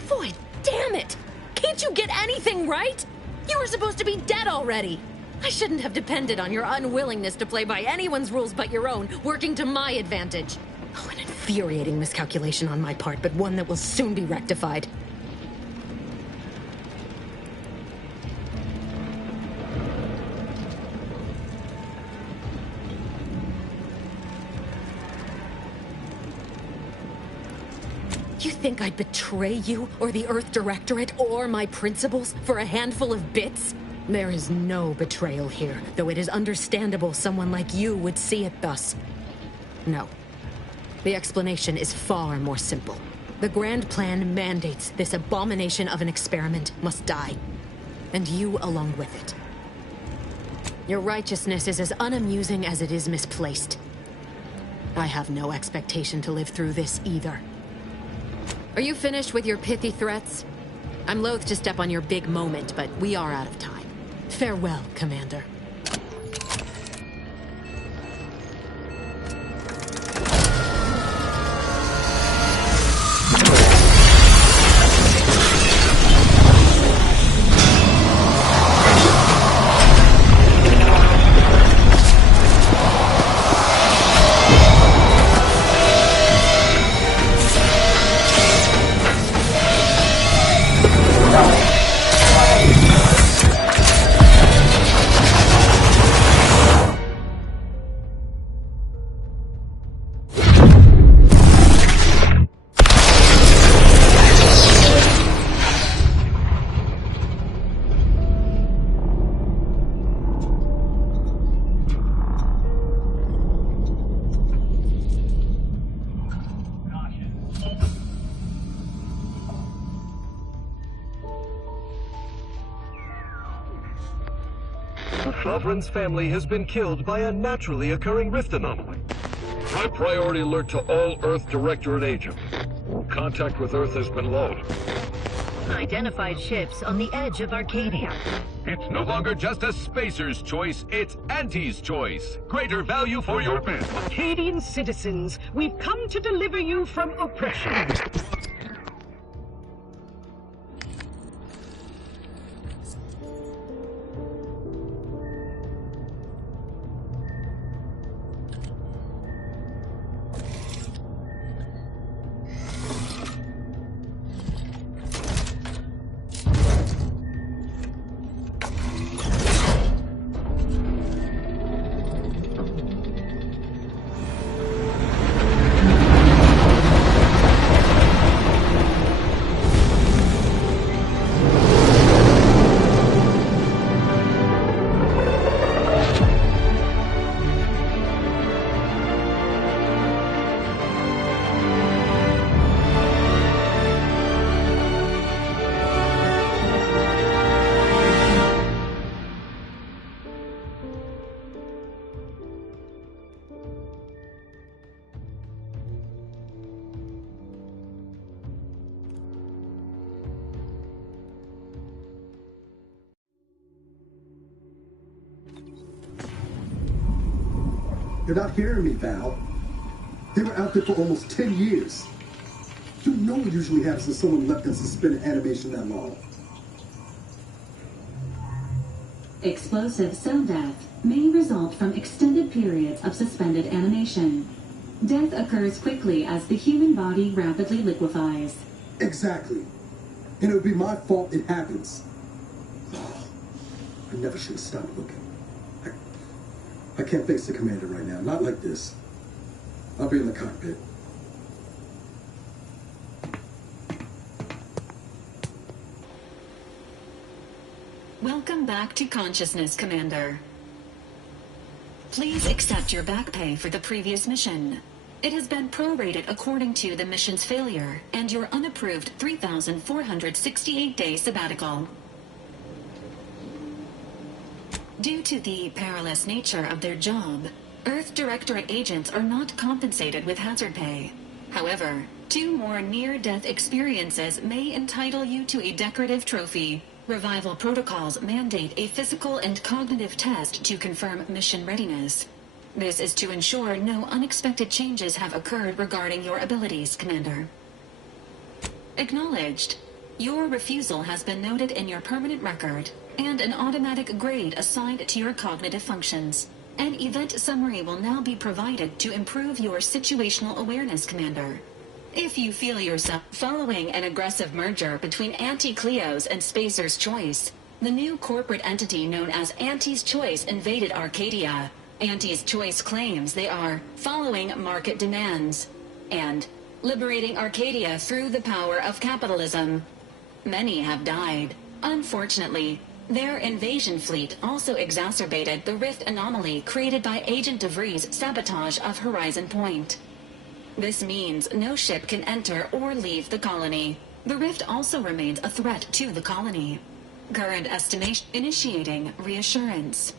Boy, damn it! Can't you get anything right? You were supposed to be dead already. I shouldn't have depended on your unwillingness to play by anyone's rules but your own, working to my advantage. Oh, an infuriating miscalculation on my part, but one that will soon be rectified. You think I'd betray you, or the Earth Directorate, or my principals for a handful of bits? There is no betrayal here, though it is understandable someone like you would see it thus. No. The explanation is far more simple. The Grand Plan mandates this abomination of an experiment must die. And you along with it. Your righteousness is as unamusing as it is misplaced. I have no expectation to live through this either. Are you finished with your pithy threats? I'm loath to step on your big moment, but we are out of time. Farewell, Commander. Lovren's family has been killed by a naturally occurring rift anomaly. High priority alert to all Earth Directorate agents. Contact with Earth has been low. Identified ships on the edge of Arcadia. It's no longer just a spacer's choice, it's Auntie's choice. Greater value for your men. Arcadian citizens, we've come to deliver you from oppression. You're not hearing me, Val. They were out there for almost 10 years. You know what usually happens when someone left in suspended animation that long. Explosive cell death may result from extended periods of suspended animation. Death occurs quickly as the human body rapidly liquefies. Exactly. And it would be my fault it happens. I never should have stopped looking. I can't face the commander right now. Not like this. I'll be in the cockpit. Welcome back to consciousness, Commander. Please accept your back pay for the previous mission. It has been prorated according to the mission's failure and your unapproved 3,468-day sabbatical. Due to the perilous nature of their job, Earth Directorate agents are not compensated with hazard pay. However, 2 more near-death experiences may entitle you to a decorative trophy. Revival protocols mandate a physical and cognitive test to confirm mission readiness. This is to ensure no unexpected changes have occurred regarding your abilities, Commander. Acknowledged. Your refusal has been noted in your permanent record, and an automatic grade assigned to your cognitive functions. An event summary will now be provided to improve your situational awareness, Commander. If you feel yourself following an aggressive merger between Anti-Cleo's and Spacer's Choice, the new corporate entity known as Auntie's Choice invaded Arcadia. Auntie's Choice claims they are following market demands and liberating Arcadia through the power of capitalism. Many have died. Unfortunately, their invasion fleet also exacerbated the rift anomaly created by Agent DeVries' sabotage of Horizon Point. This means no ship can enter or leave the colony. The rift also remains a threat to the colony. Current estimation initiating reassurance.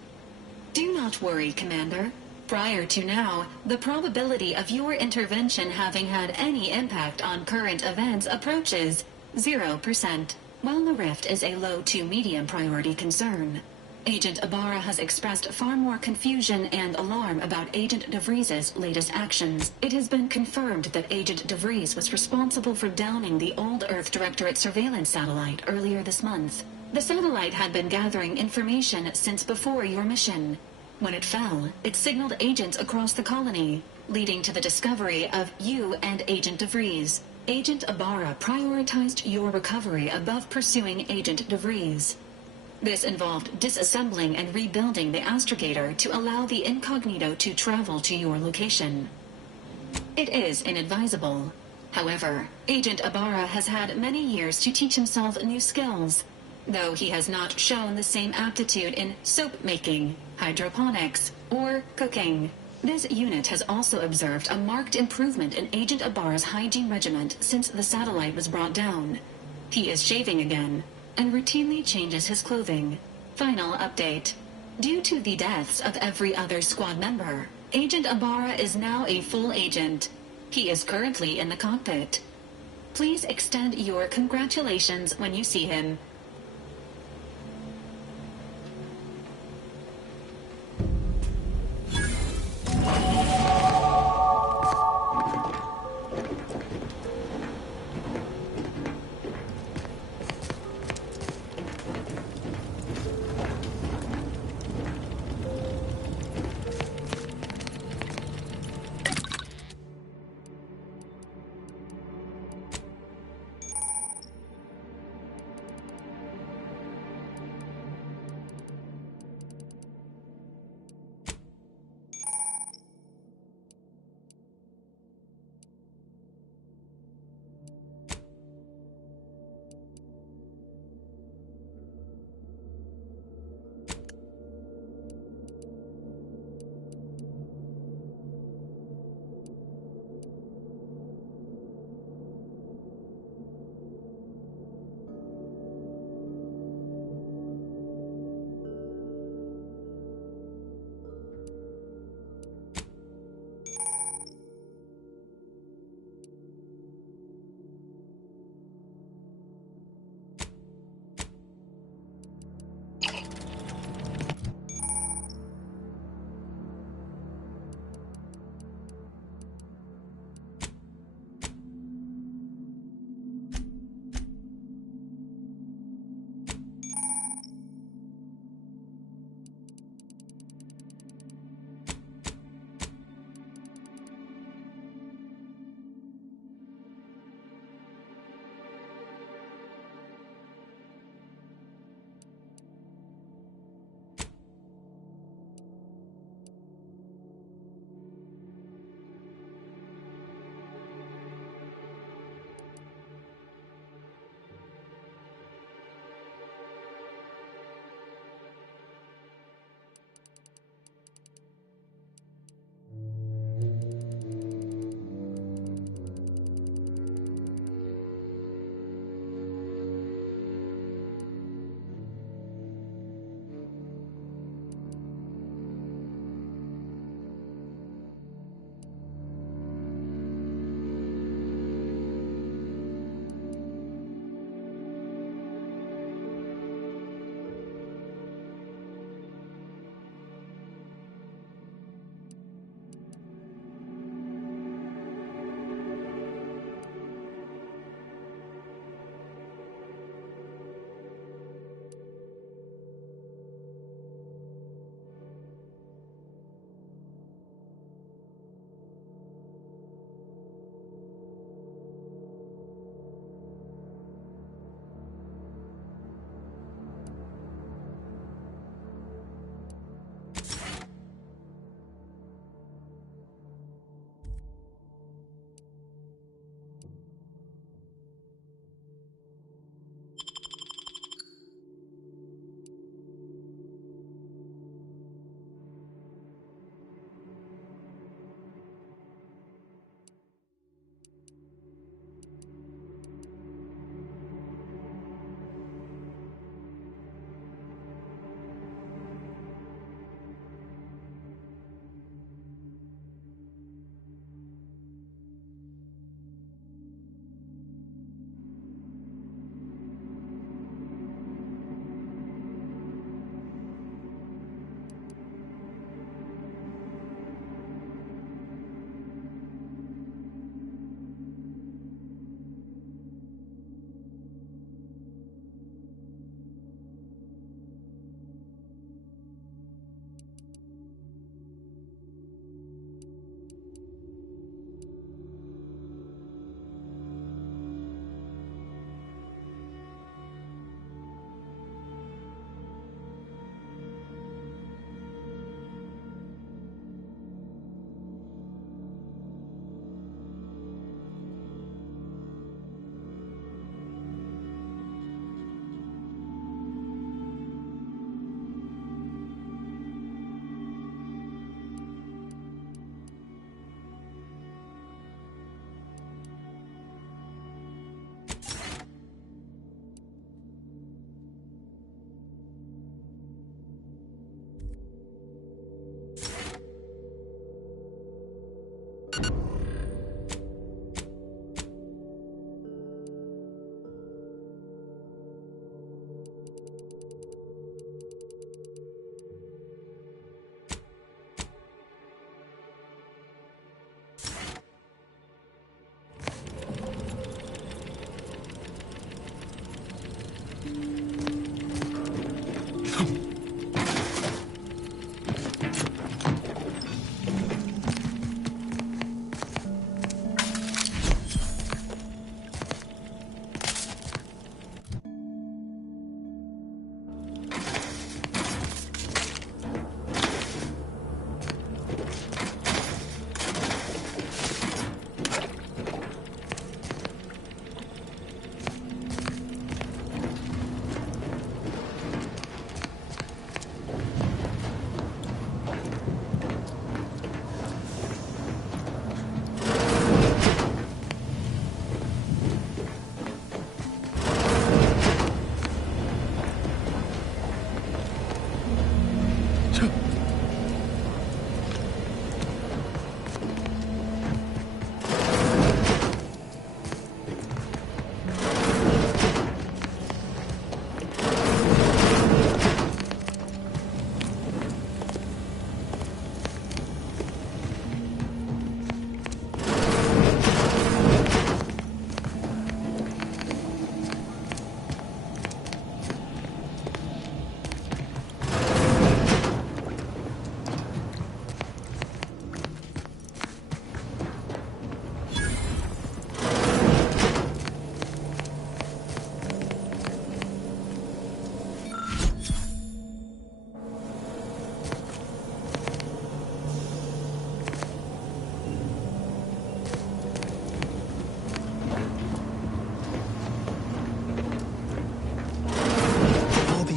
Do not worry, Commander. Prior to now, the probability of your intervention having had any impact on current events approaches 0%, while the rift is a low to medium priority concern. Agent Ibarra has expressed far more confusion and alarm about Agent DeVries' latest actions. It has been confirmed that Agent DeVries was responsible for downing the old Earth Directorate surveillance satellite earlier this month. The satellite had been gathering information since before your mission. When it fell, it signaled agents across the colony, leading to the discovery of you and Agent DeVries. Agent Ibarra prioritized your recovery above pursuing Agent DeVries. This involved disassembling and rebuilding the astrogator to allow the incognito to travel to your location. It is inadvisable. However, Agent Ibarra has had many years to teach himself new skills, though he has not shown the same aptitude in soap making, hydroponics, or cooking. This unit has also observed a marked improvement in Agent Ibarra's hygiene regimen since the satellite was brought down. He is shaving again, and routinely changes his clothing. Final update. Due to the deaths of every other squad member, Agent Ibarra is now a full agent. He is currently in the cockpit. Please extend your congratulations when you see him.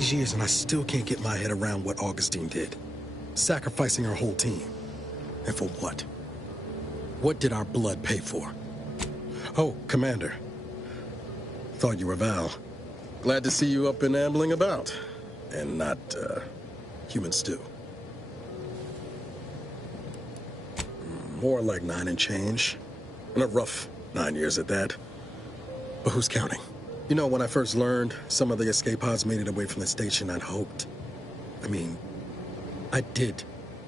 these years and I still can't get my head around what Augustine did. Sacrificing her whole team. And for what? What did our blood pay for? Oh, Commander. Thought you were Val. Glad to see you up and ambling about. And not, human stew. More like 9 and change. And a rough 9 years at that. But who's counting? You know, when I first learned some of the escape pods made it away from the station, I'd hoped. I did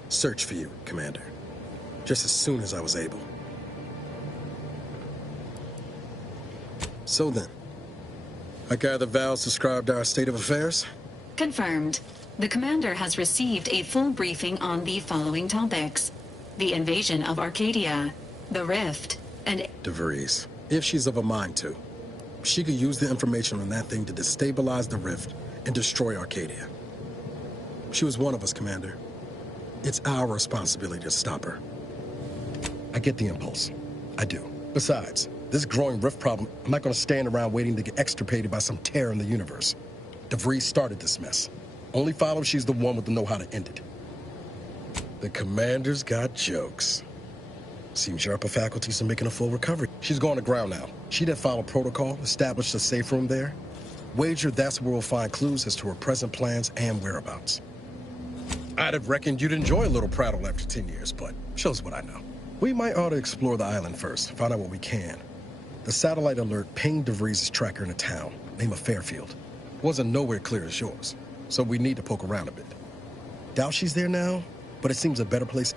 search for you, Commander. Just as soon as I was able. So then, I gather Val's described our state of affairs? Confirmed. The commander has received a full briefing on the following topics: the invasion of Arcadia, the Rift, and DeVries. If she's of a mind to, she could use the information on that thing to destabilize the Rift and destroy Arcadia. She was one of us, Commander. It's our responsibility to stop her. I get the impulse. I do. Besides, this growing Rift problem, I'm not going to stand around waiting to get extirpated by some terror in the universe. DeVries started this mess. Only follow she's the one with the know-how to end it. The Commander's got jokes. Seems your upper faculties are making a full recovery. She's going to ground now. She did follow protocol, established a safe room there. Wager that's where we'll find clues as to her present plans and whereabouts. I'd have reckoned you'd enjoy a little prattle after 10 years, but shows what I know. We might ought to explore the island first, find out what we can. The satellite alert pinged DeVries' tracker in a town, name of Fairfield. Wasn't nowhere clear as yours, so we need to poke around a bit. Doubt she's there now, but it seems a better place.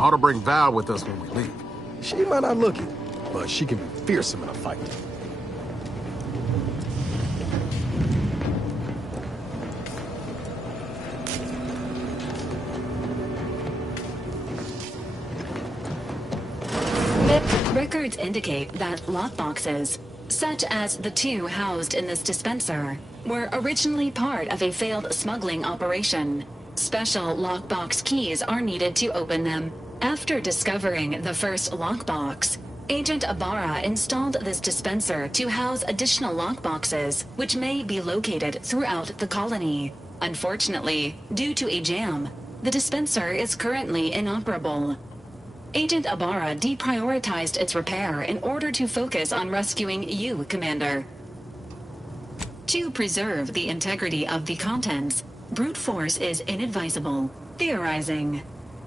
Ought to bring Val with us when we leave. She might not look it, but she can be fearsome in a fight. records indicate that lockboxes, such as the 2 housed in this dispenser, were originally part of a failed smuggling operation. Special lockbox keys are needed to open them. After discovering the first lockbox, Agent Ibarra installed this dispenser to house additional lockboxes, which may be located throughout the colony. Unfortunately, due to a jam, the dispenser is currently inoperable. Agent Ibarra deprioritized its repair in order to focus on rescuing you, Commander. To preserve the integrity of the contents, brute force is inadvisable. Theorizing.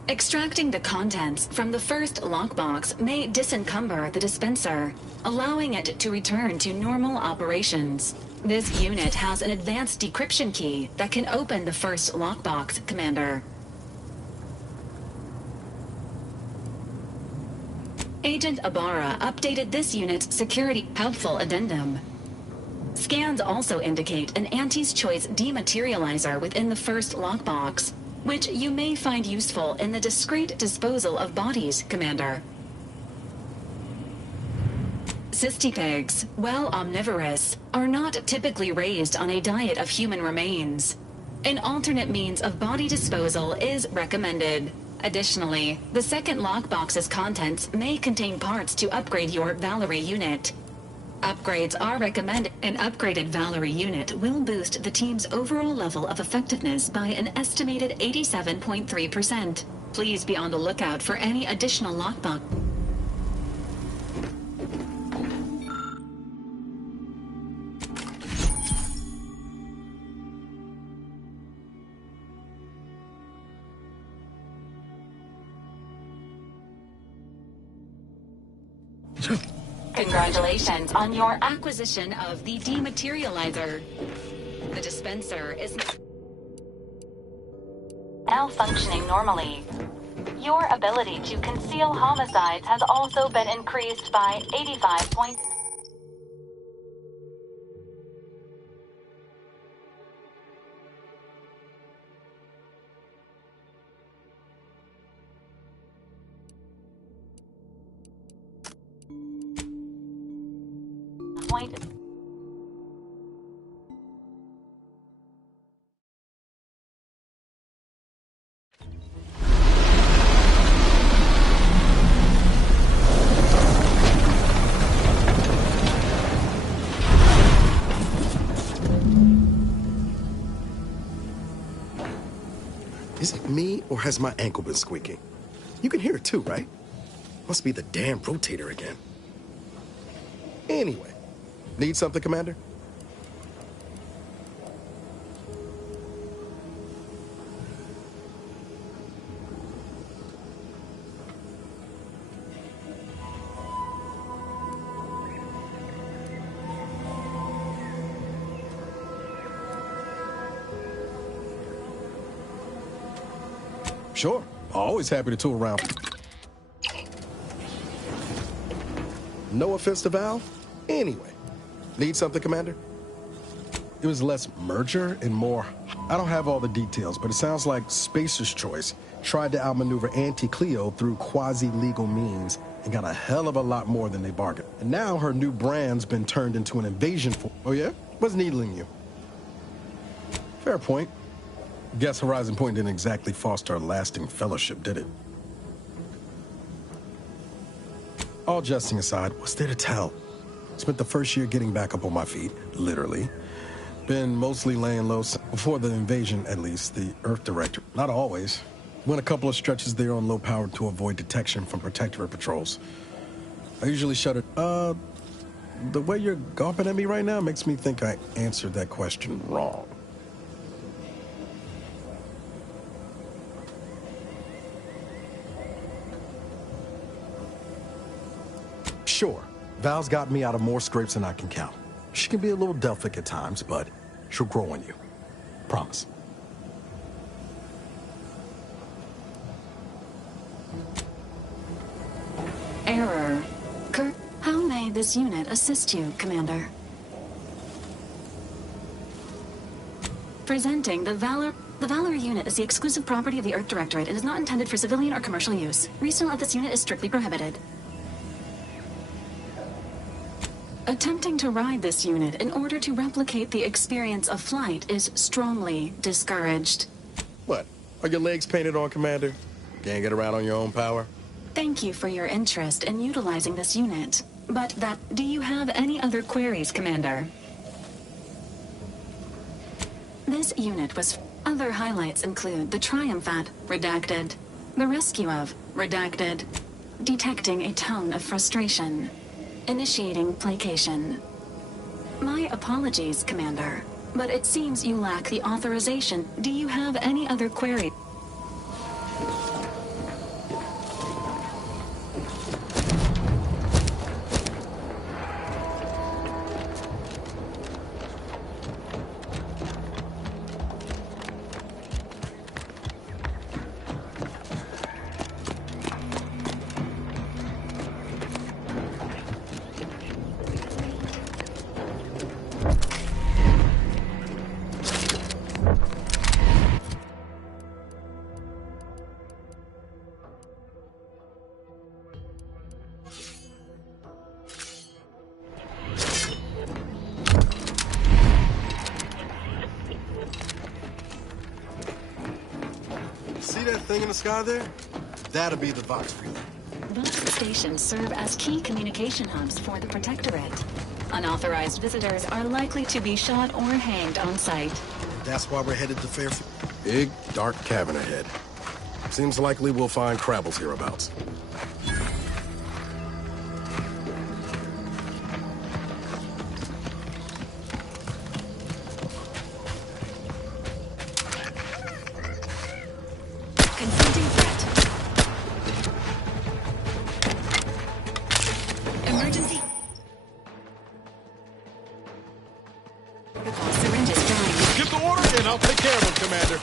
Extracting the contents from the first lockbox may disencumber the dispenser, allowing it to return to normal operations. This unit has an advanced decryption key that can open the first lockbox, Commander. Agent Ibarra updated this unit's security helpful addendum. Scans also indicate an Auntie's Choice dematerializer within the first lockbox, which you may find useful in the discreet disposal of bodies, Commander. Cystipigs, while omnivorous, are not typically raised on a diet of human remains. An alternate means of body disposal is recommended. Additionally, the second lockbox's contents may contain parts to upgrade your Valerie unit. Upgrades are recommended. An upgraded Valerie unit will boost the team's overall level of effectiveness by an estimated 87.3%. Please be on the lookout for any additional lockbox. Congratulations on your acquisition of the dematerializer. The dispenser is now functioning normally. Your ability to conceal homicides has also been increased by 85 points. Is it me, or has my ankle been squeaking? You can hear it too, right? Must be the damn rotator again. Anyway, need something, Commander? Sure. Always happy to tool around. No offense to Val? Anyway. Need something, Commander? It was less merger and more... I don't have all the details, but it sounds like Spacer's Choice tried to outmaneuver Anti-Cleo through quasi-legal means and got a hell of a lot more than they bargained. And now her new brand's been turned into an invasion for... Oh yeah? What's needling you? Fair point. Guess Horizon Point didn't exactly foster a lasting fellowship, did it? All jesting aside, what's there to tell? Spent the first year getting back up on my feet, literally. Been mostly laying low, before the invasion at least, the Earth Director. Not always. Went a couple of stretches there on low power to avoid detection from Protectorate patrols. I usually shut it. The way you're gawping at me right now makes me think I answered that question wrong. Sure, Val's got me out of more scrapes than I can count. She can be a little Delphic at times, but she'll grow on you. Promise. Error. How may this unit assist you, Commander? Presenting the Valor... The Valor unit is the exclusive property of the Earth Directorate and is not intended for civilian or commercial use. Resale of this unit is strictly prohibited. Attempting to ride this unit in order to replicate the experience of flight is strongly discouraged. What? Are your legs painted on, Commander? Can't get around on your own power? Thank you for your interest in utilizing this unit. But do you have any other queries, Commander? This unit was... Other highlights include the triumph at redacted, the rescue of redacted, detecting a tone of frustration, initiating placation. My apologies, Commander, but it seems you lack the authorization. Do you have any other query? See that thing in the sky there? That'll be the Vox relay. Vox stations serve as key communication hubs for the Protectorate. Unauthorized visitors are likely to be shot or hanged on sight. That's why we're headed to Fairfield. Big, dark cavern ahead. Seems likely we'll find Crabbles hereabouts. Confronting threat. Emergency. Protocol syringes done. Get the order in, I'll take care of him, Commander.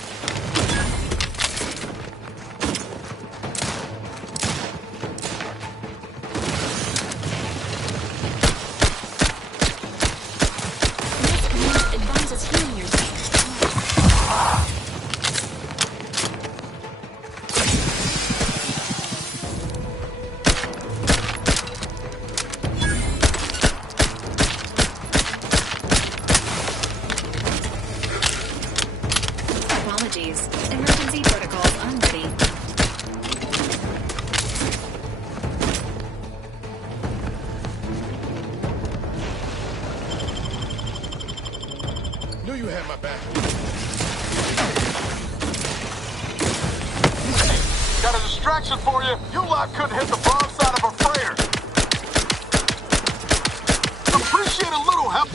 you had my back. Got a distraction for you. You lot couldn't hit the broadside of a freighter. Appreciate a little help.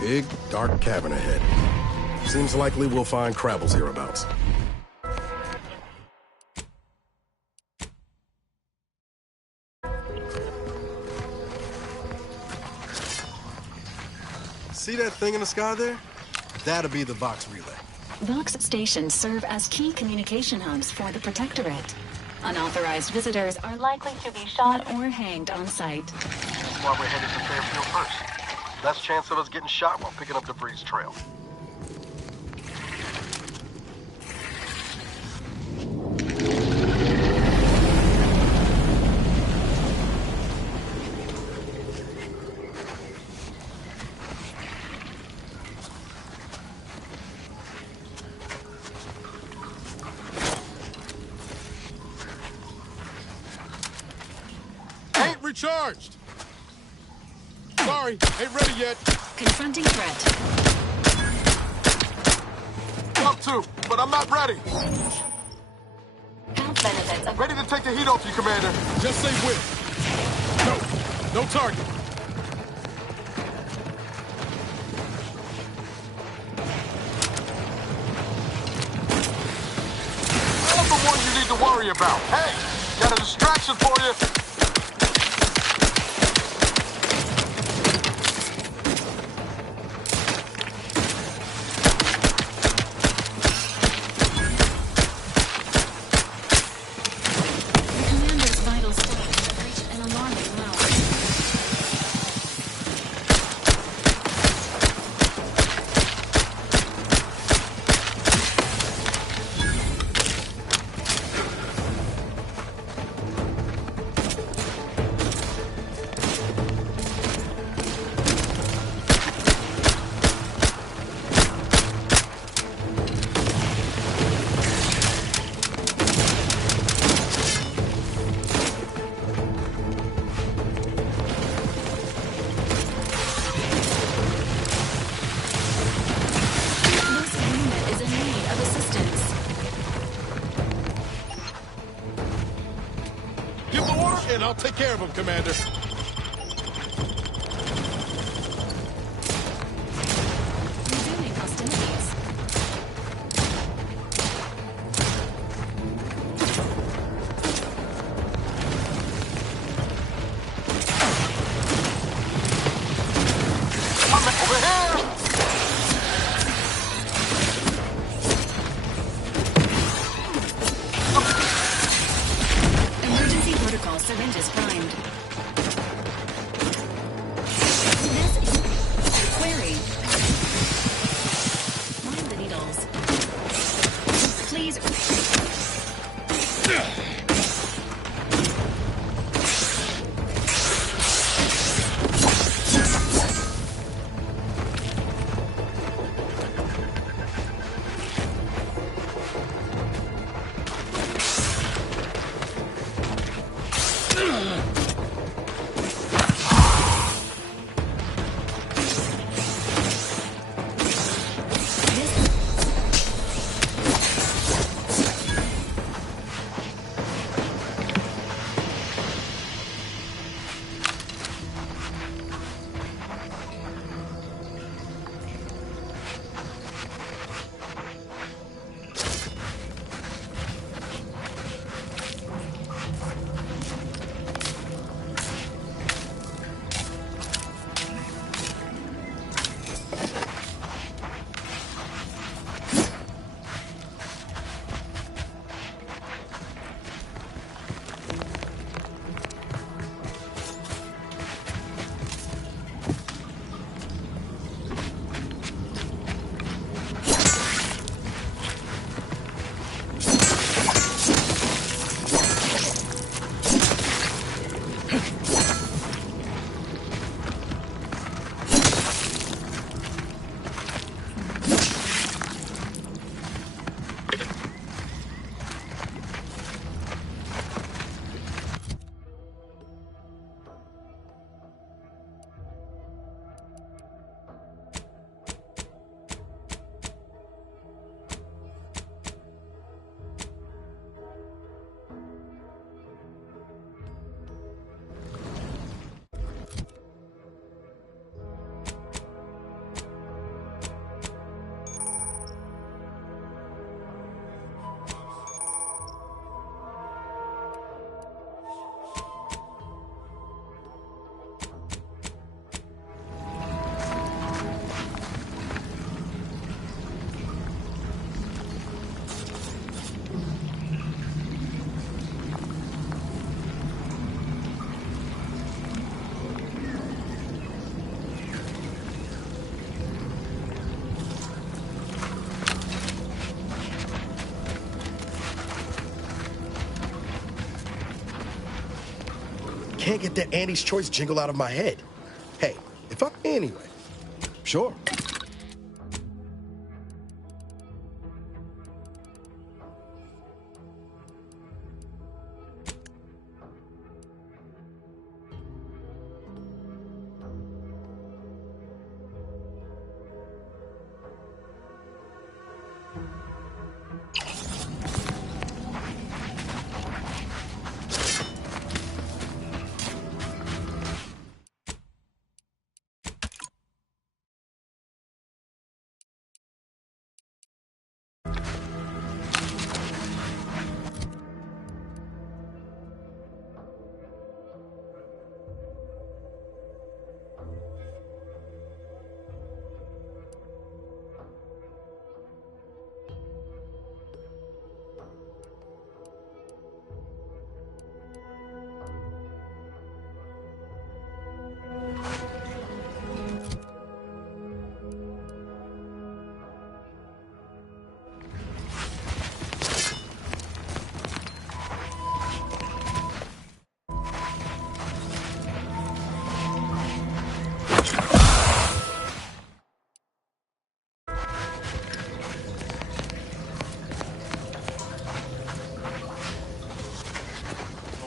Big, dark cabin ahead. Seems likely we'll find Crabbles hereabouts. See that thing in the sky there? That'll be the Vox relay. Vox stations serve as key communication hubs for the Protectorate. Unauthorized visitors are likely to be shot or hanged on sight. That's why we're headed to Fairfield first. Less chance of us getting shot while picking up the breeze trail. Ain't recharged! Sorry, ain't ready yet. Confronting threat. Up to, but I'm not ready. Health benefits of... Ready to take the heat off you, Commander. Just say when. No target. I'm the one you need to worry about. Hey, got a distraction for you. And I'll take care of him, Commander. is primed. This query. Mind the needles. Please. Can't get that Annie's Choice jingle out of my head. Hey, if I'm anyway, sure.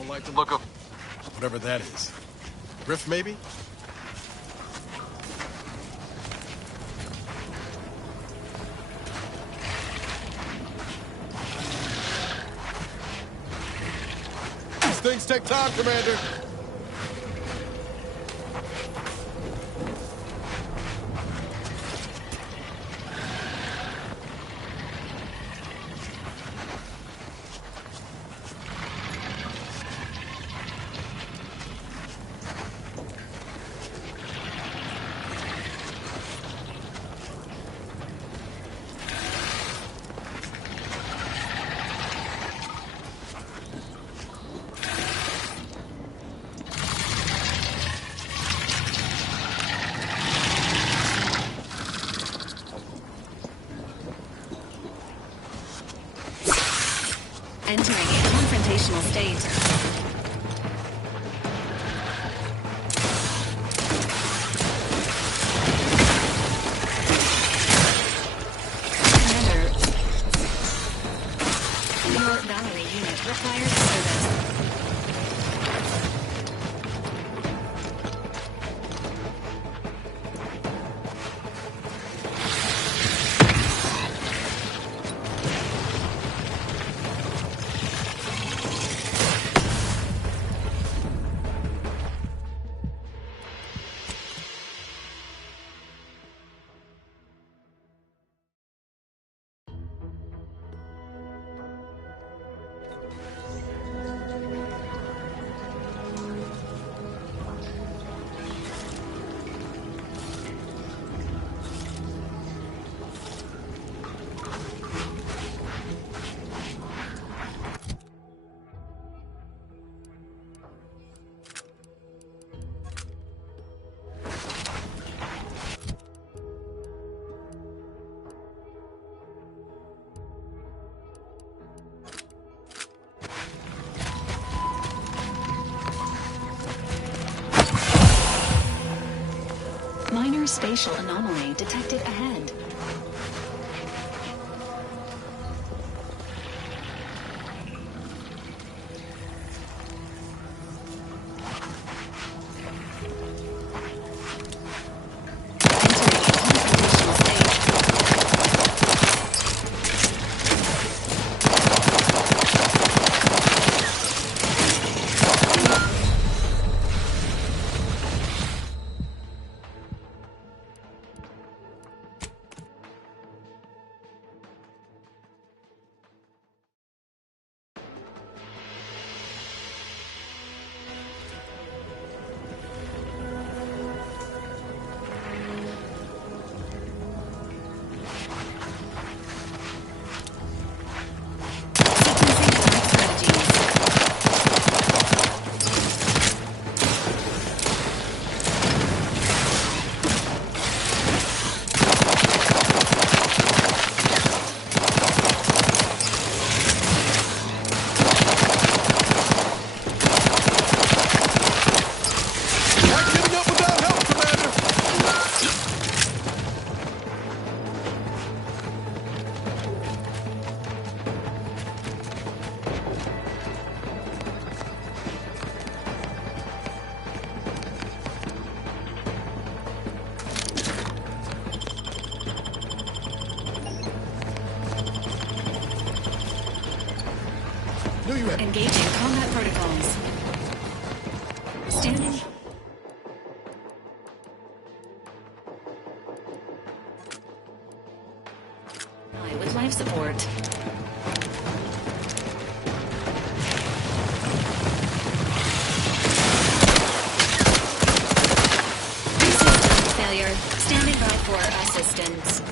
Like the look of whatever that is. Rift, maybe? These things take time, Commander. Minor spatial anomaly detected ahead. Engaging combat protocols. Standing. With life support. System failure. Standing by for assistance.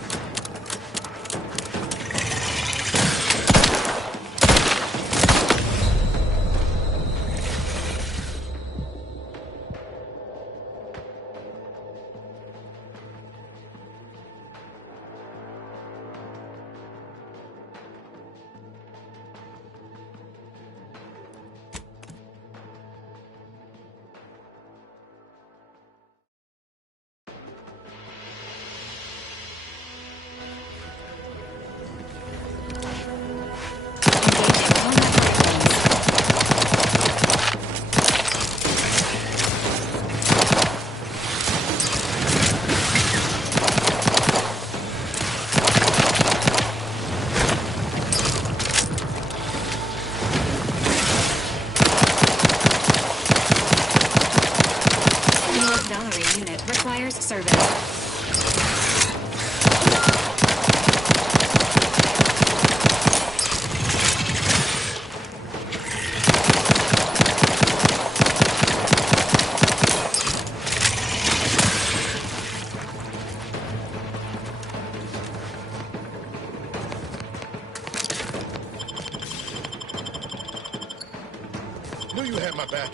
Service. Knew you had my back.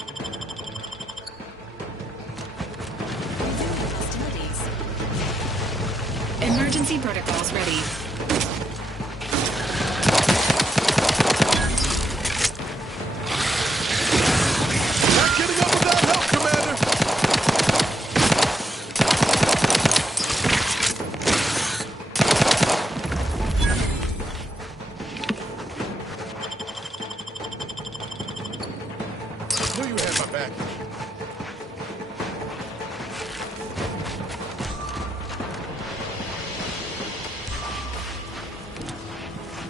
Emergency protocols ready. Not getting up without help, Commander! Knew you had my back.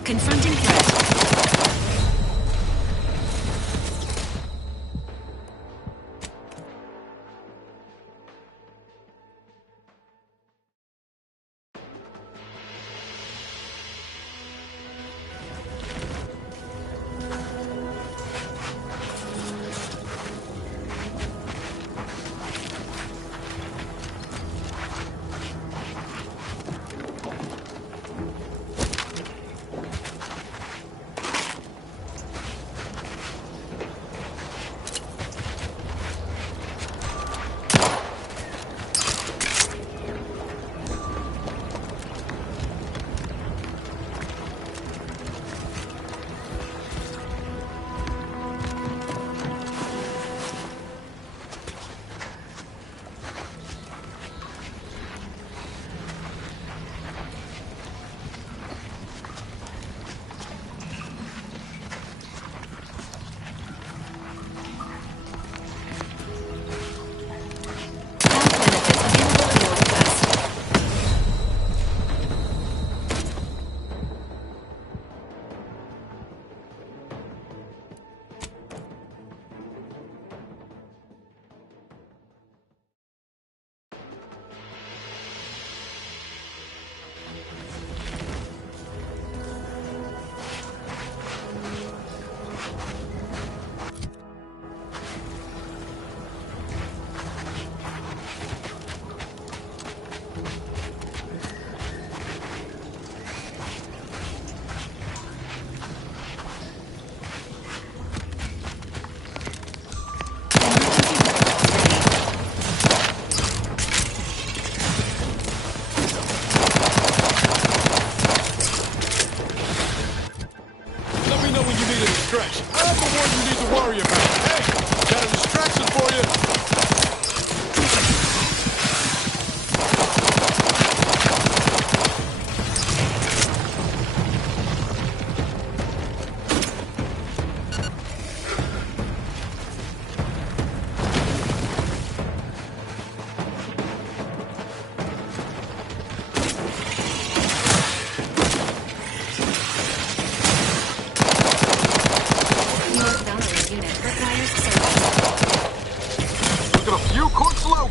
Confronting threat.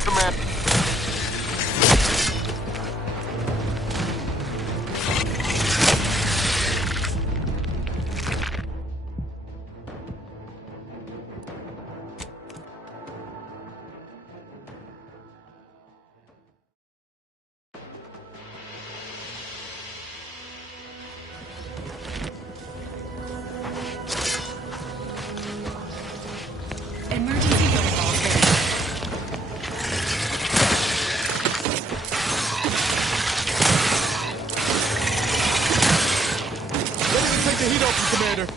Commander. Emergency protocols ready. Ready to take the heat off you, Commander.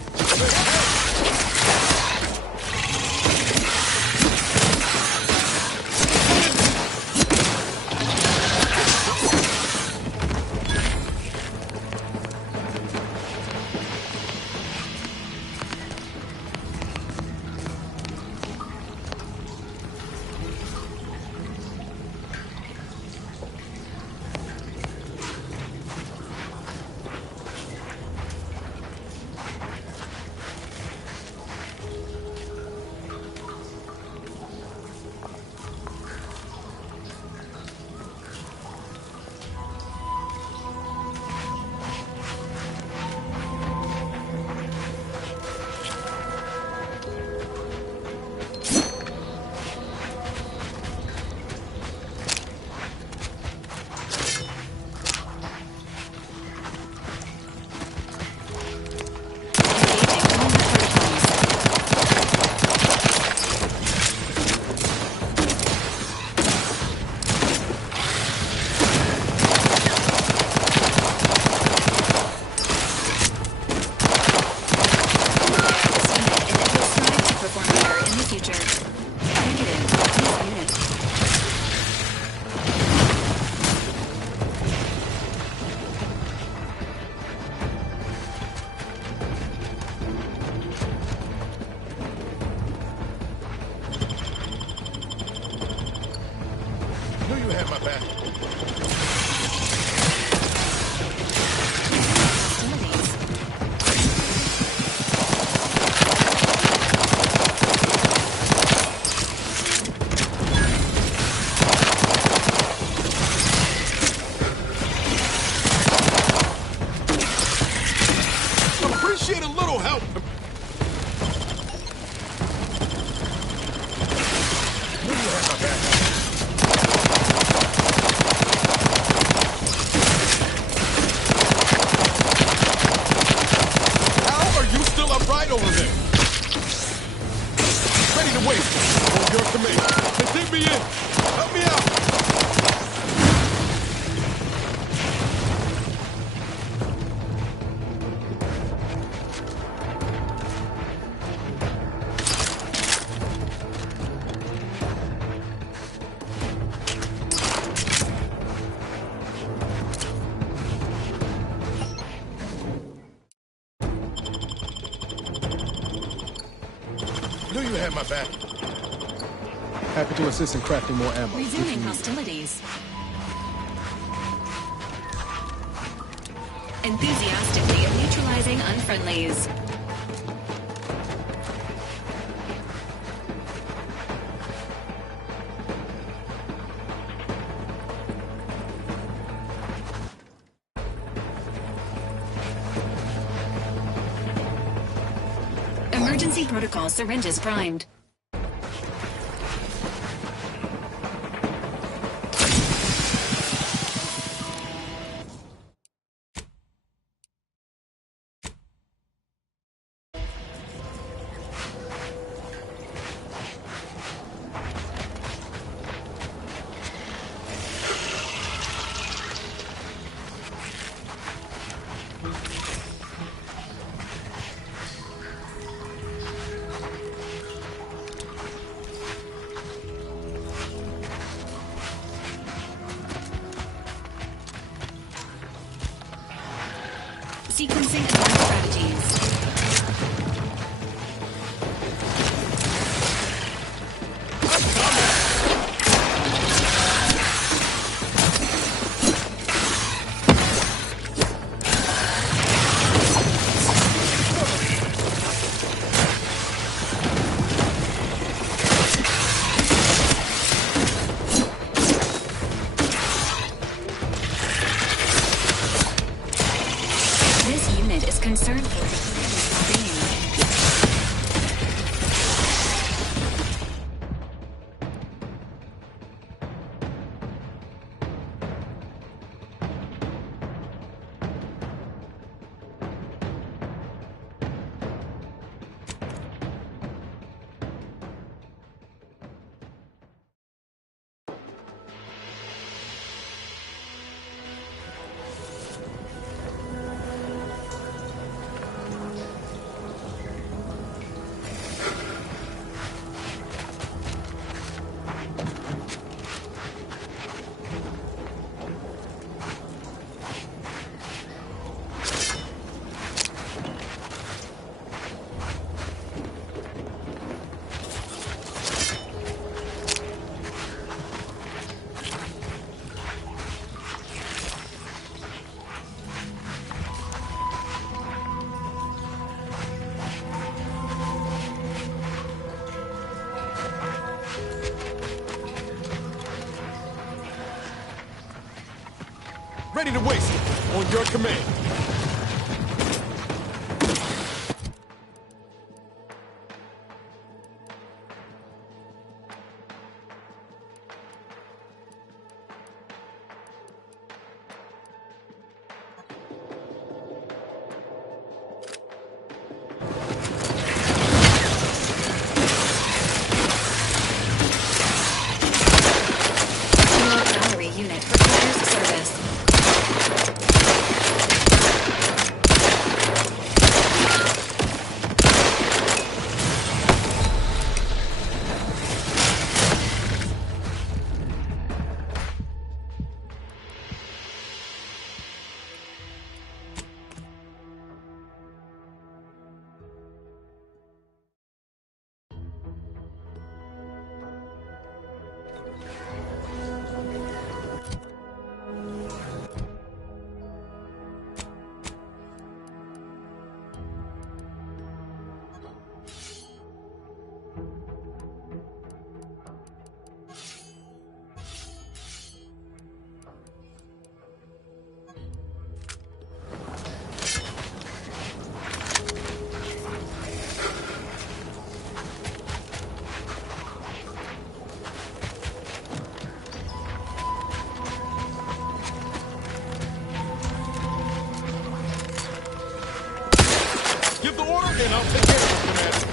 Knew you had my back. Happy to assist in crafting more ammo. Resuming hostilities. Enthusiastically neutralizing unfriendlies. Emergency protocol syringes primed. Sequencing advanced strategies. Ready to waste it. On your command. Unit requires service. Give the order, and I'll take care of it, Commander.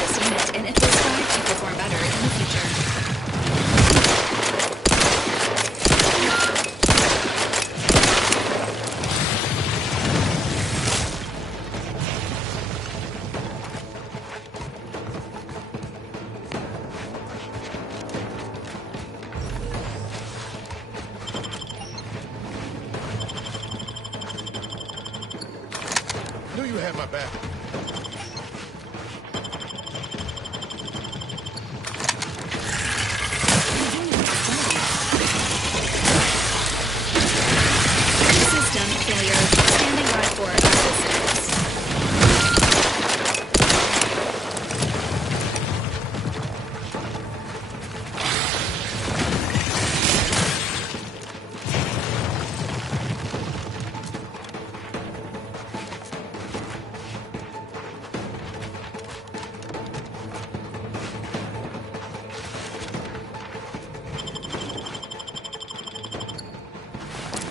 This unit, and it will strive to perform better in the future. Knew you had my back. System failure. Standing by for assistance.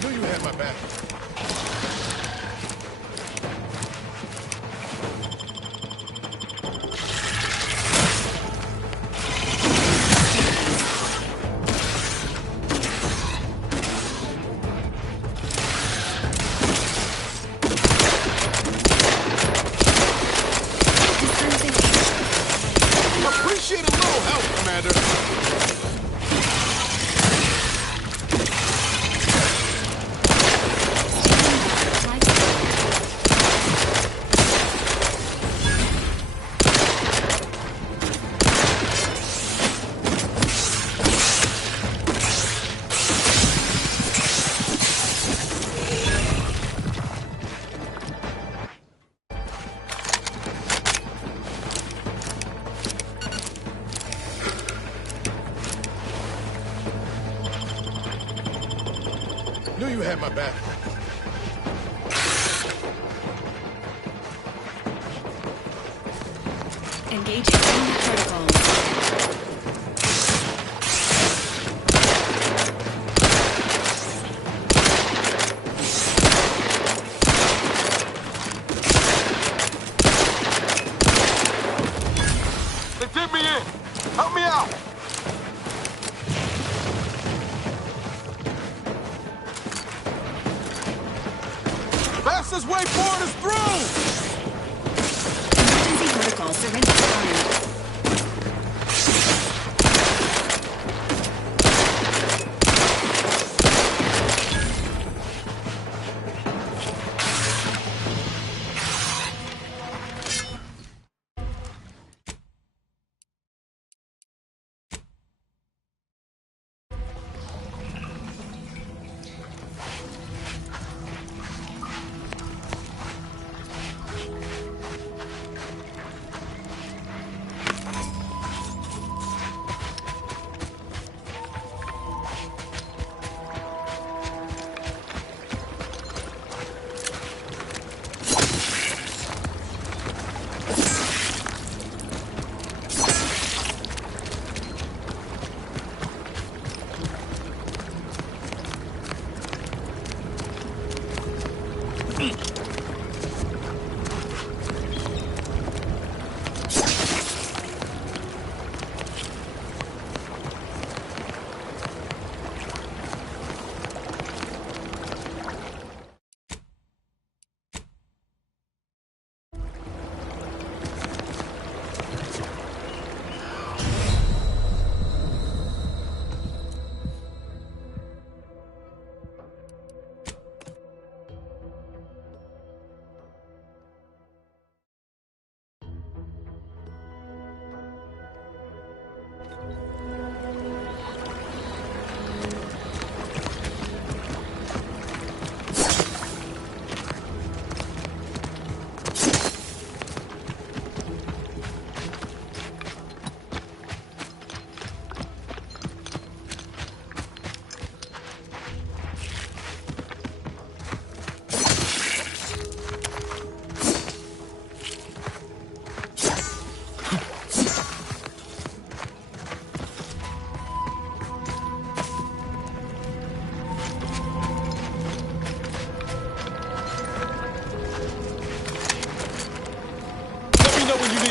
Knew you had my back. Appreciate a little help, Commander. Knew you had my back. Engaging in protocols. They did me in! Help me out! Fastest way forward is through! Emergency protocol surrender signed.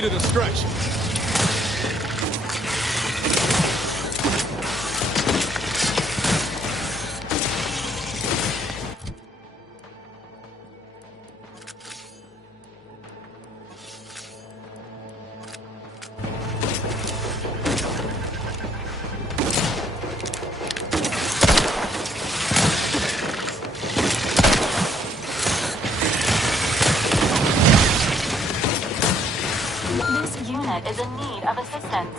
need a distraction. This unit is in need of assistance.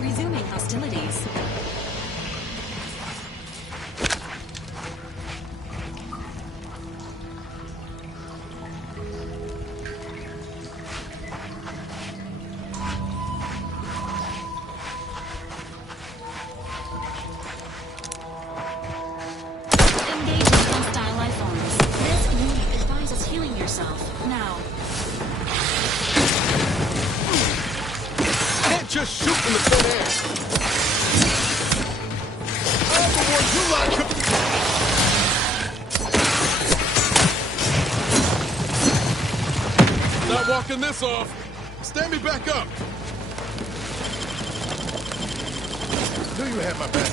Resuming hostilities. Engaging hostile life forms. This unit advises healing yourself now. Can't just shoot in the thin air. I'm the one you like. Not walking this off. Stand me back up. Knew you had my back.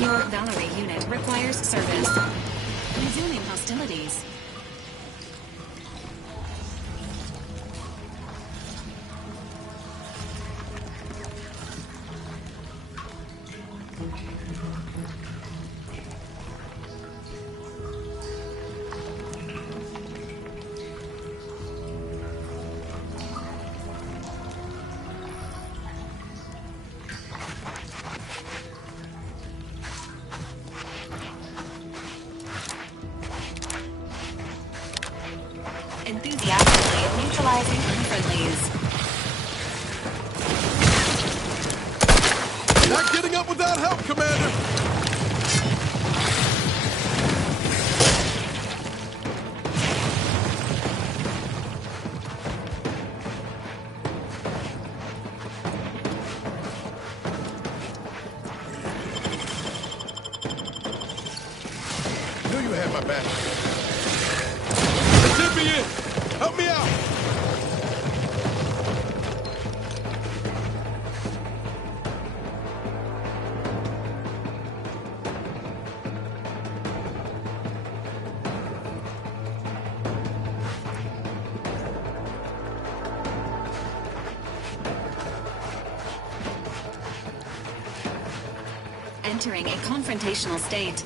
Your Valerie unit requires service. Resuming hostilities. Enthusiastically neutralizing unfriendlies. Not getting up without help, Commander. Knew you had my back. Tip me in. Help me out. Entering a confrontational state.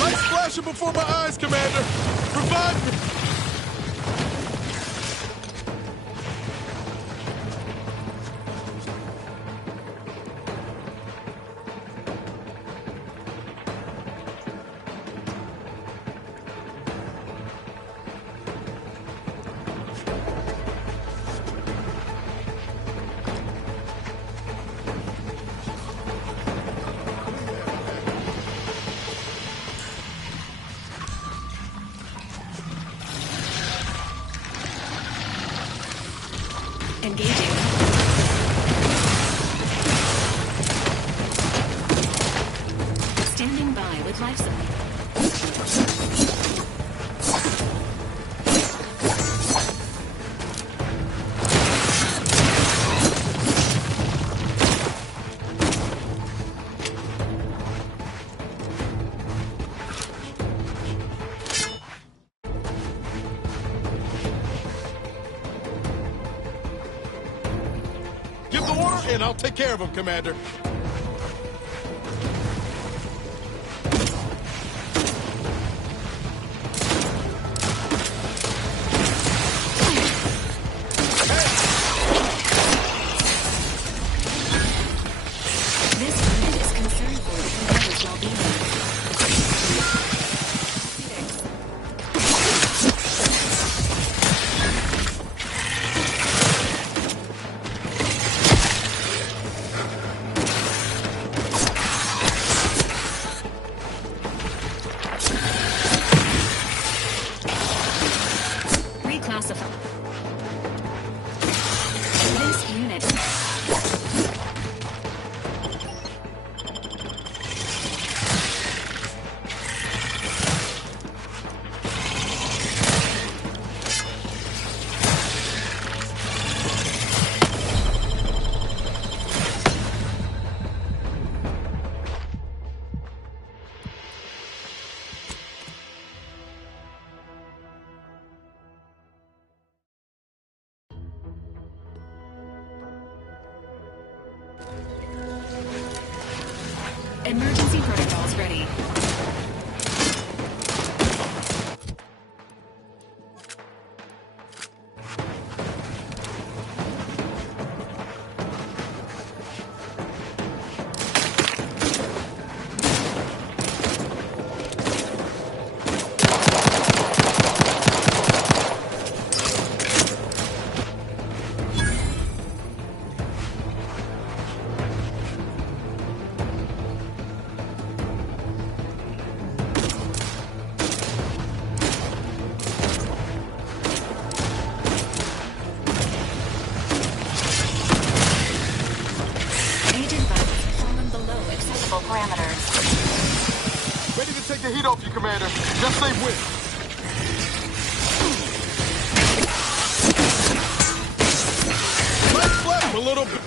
Lights flashing before my eyes, Commander. Revive me. Engaging. Standing by with life support. Give the order, and I'll take care of him, Commander. classified. This unit. Emergency protocols ready. Ready to take the heat off you, Commander. Just say when. Let's flip a little bit.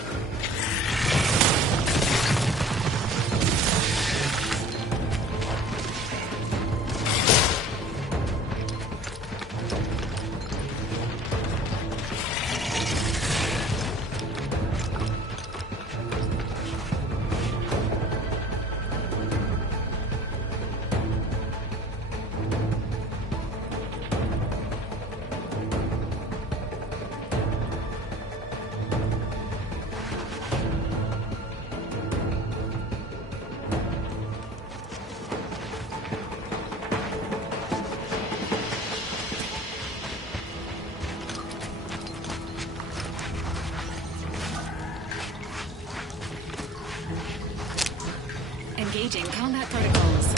Engaging combat protocols.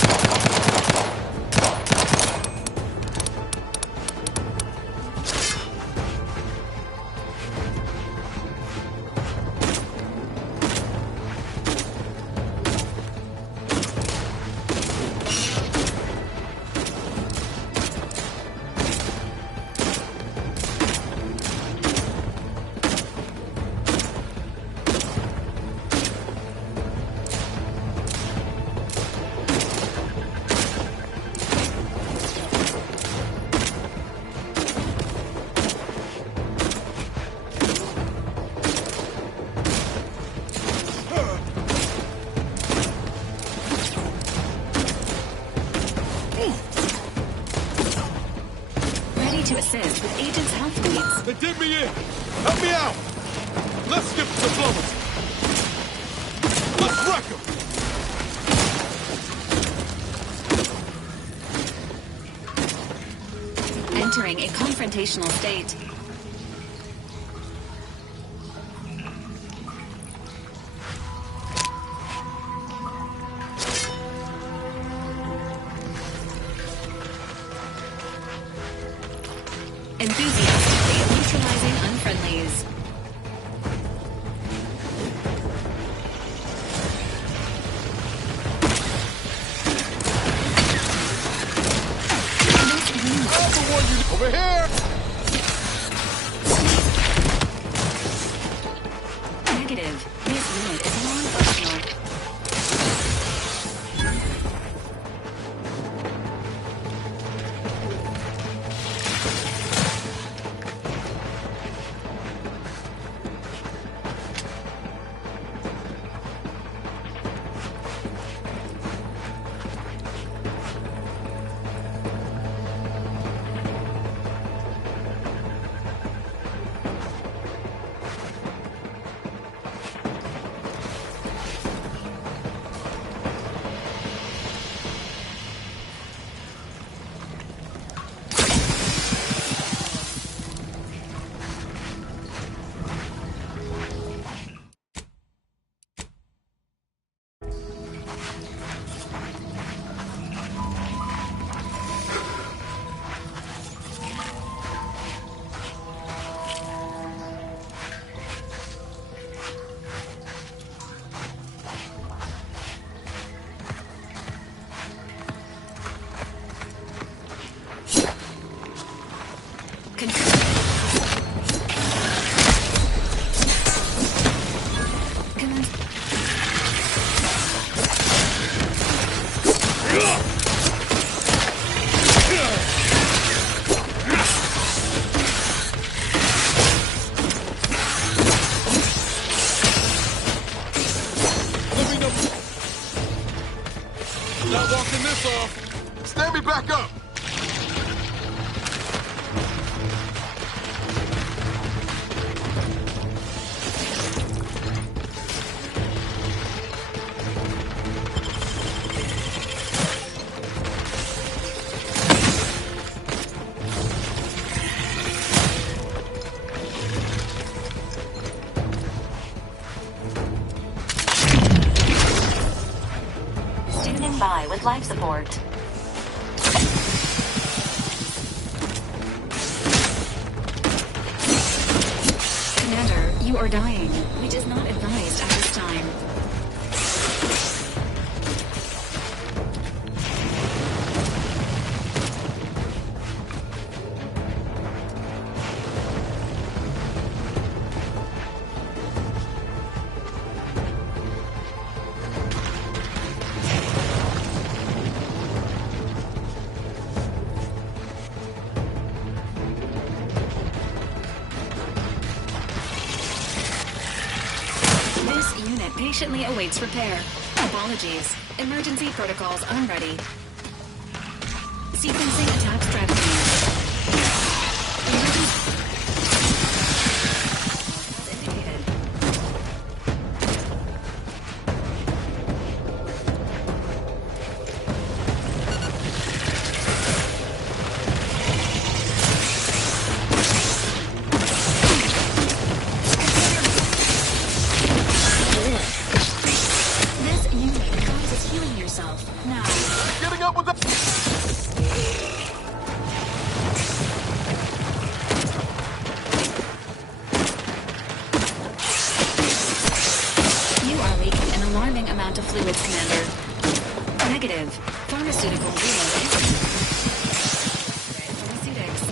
To assist with agents' health needs. They did me in. Help me out. Let's skip diplomacy. Let's wreck them. Entering a confrontational state. Enthusiastically neutralizing unfriendlies. Over here! Negative. This unit is non-functional. Not walking this off. Stand me back up. Standing by with life support. Commander, you are dying, which is not advised at this time. This unit patiently awaits repair. Apologies. Emergency protocols unready. Sequencing attack strategy. This unit practices healing yourself. Now. Getting up with the... You are leaking an alarming amount of fluids, Commander. Negative. Pharmaceutical reload. Pharmaceutics.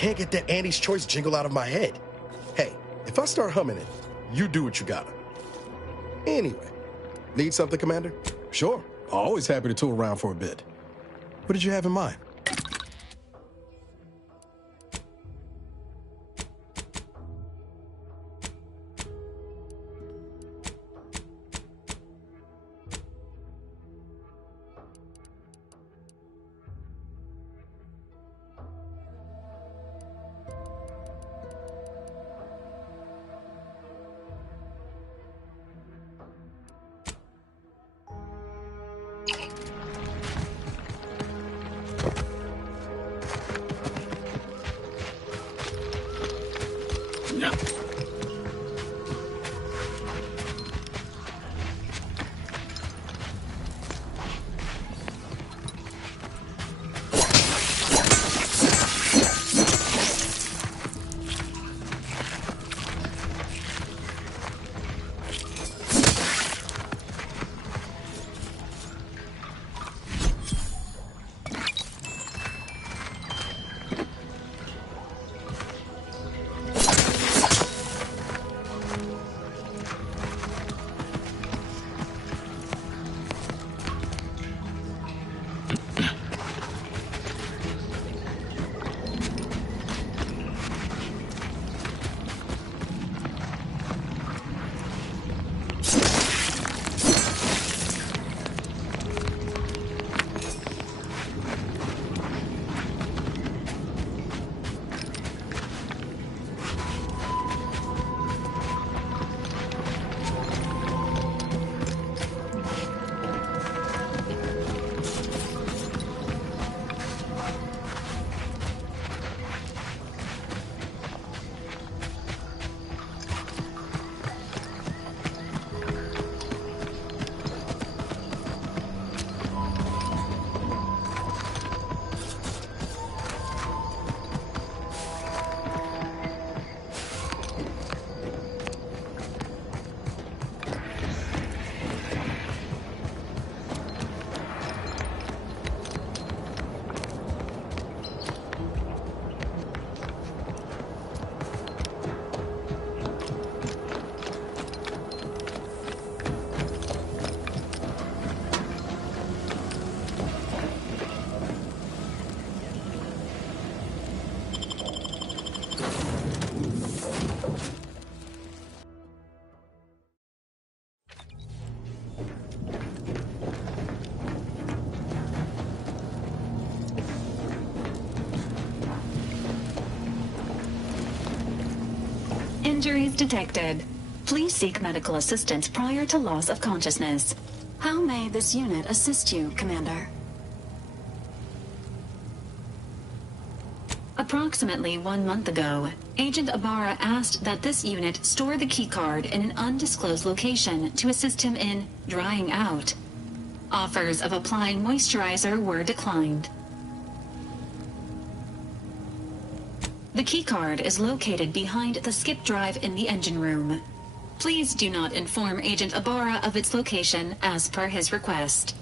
can't get that Andy's Choice jingle out of my head. Hey, if I start humming it, you do what you gotta. Anyway, need something, Commander? Sure, always happy to tool around for a bit. What did you have in mind? Injuries detected. Please seek medical assistance prior to loss of consciousness. How may this unit assist you, Commander? Approximately 1 month ago, Agent Ibarra asked that this unit store the keycard in an undisclosed location to assist him in drying out. Offers of applying moisturizer were declined. The keycard is located behind the skip drive in the engine room. Please do not inform Agent Ibarra of its location as per his request.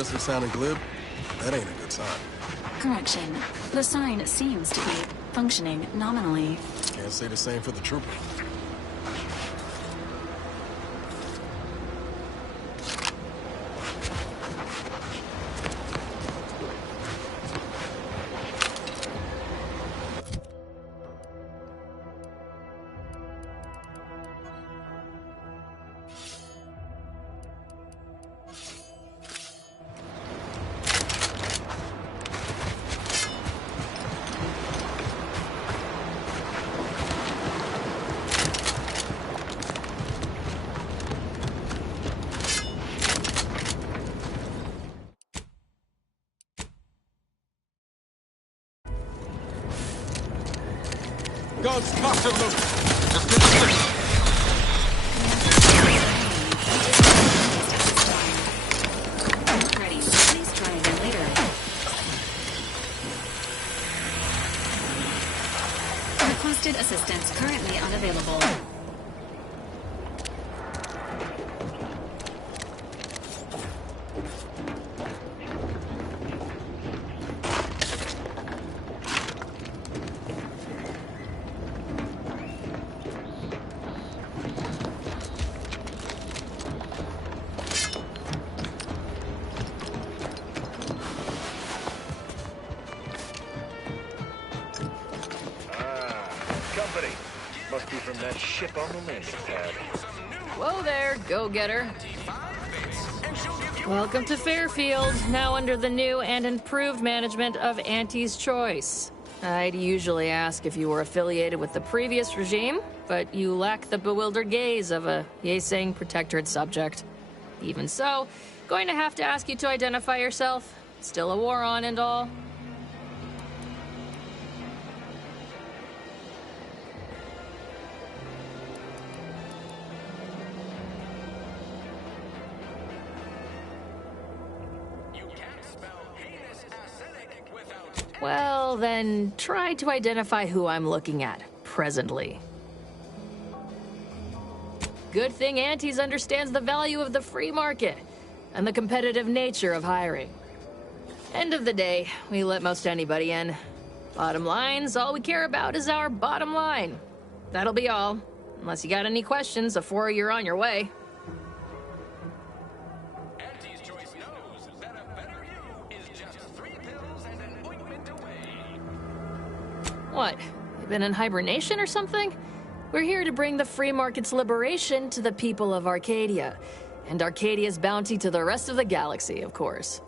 impressive sounding glib, that ain't a good sign. Correction. The sign seems to be functioning nominally. Can't say the same for the trooper. Guns, master look! Ready. Please try again later. Requested assistance currently unavailable. Company. Must be from that ship on the landing pad. Whoa there, go-getter. Welcome to Fairfield, now under the new and improved management of Auntie's Choice. I'd usually ask if you were affiliated with the previous regime, but you lack the bewildered gaze of a yay-saying protectorate subject. Even so, going to have to ask you to identify yourself. Still a war on and all. Well, then, try to identify who I'm looking at, presently. Good thing Antes understands the value of the free market and the competitive nature of hiring. End of the day, we let most anybody in. Bottom line's all we care about is our bottom line. That'll be all, unless you got any questions before you're on your way. What? You been in hibernation or something? We're here to bring the free market's liberation to the people of Arcadia, and Arcadia's bounty to the rest of the galaxy, of course.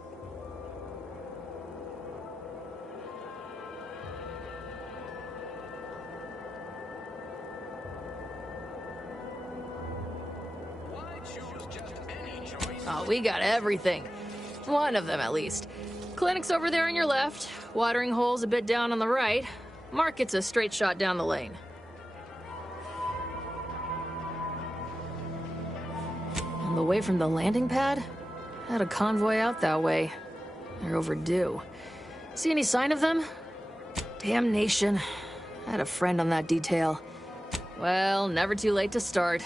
Oh, we got everything. One of them, at least. Clinic's over there on your left, watering hole's a bit down on the right. Market's a straight shot down the lane. On the way from the landing pad? Had a convoy out that way. They're overdue. See any sign of them? Damnation. I had a friend on that detail. Well, never too late to start.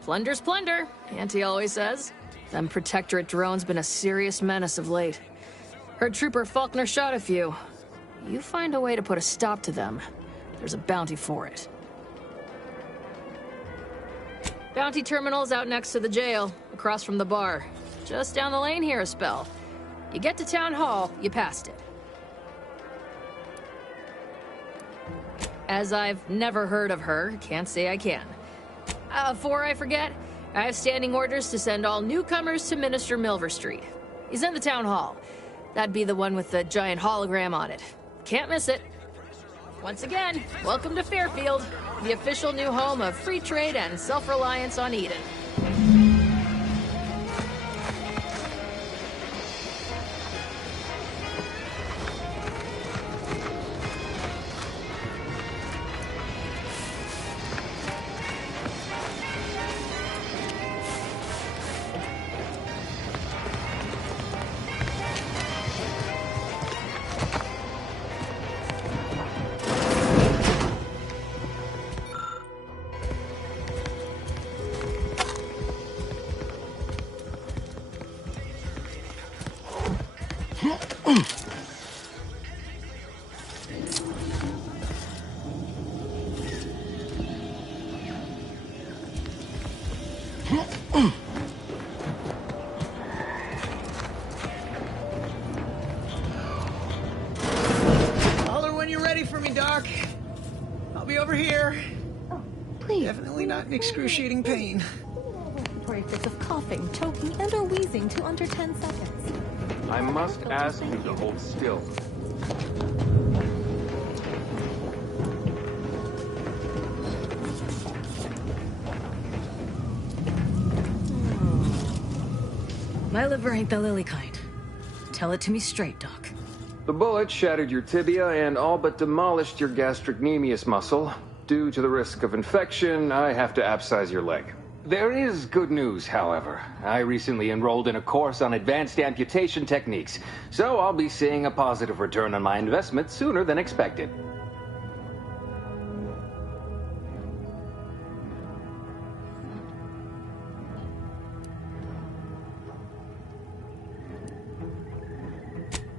Plunder's plunder, Auntie always says. Them Protectorate drones been a serious menace of late. Heard Trooper Faulkner shot a few. You find a way to put a stop to them, there's a bounty for it. Bounty terminal's out next to the jail, across from the bar. Just down the lane here a spell. You get to Town Hall, you passed it. As I've never heard of her, can't say I can. Before I forget, I have standing orders to send all newcomers to Minister Milver Street. He's in the Town Hall. That'd be the one with the giant hologram on it. Can't miss it. Once again, welcome to Fairfield, the official new home of free trade and self-reliance on Eden. Holler when you're ready for me, Doc. I'll be over here. Please. Definitely not in excruciating pain. Respiratory fits of coughing, choking, and or wheezing to under 10 seconds. I must ask you to hold still. My liver ain't the lily kind. Tell it to me straight, Doc. The bullet shattered your tibia and all but demolished your gastrocnemius muscle. Due to the risk of infection, I have to abscise your leg. There is good news, however. I recently enrolled in a course on advanced amputation techniques, so I'll be seeing a positive return on my investment sooner than expected.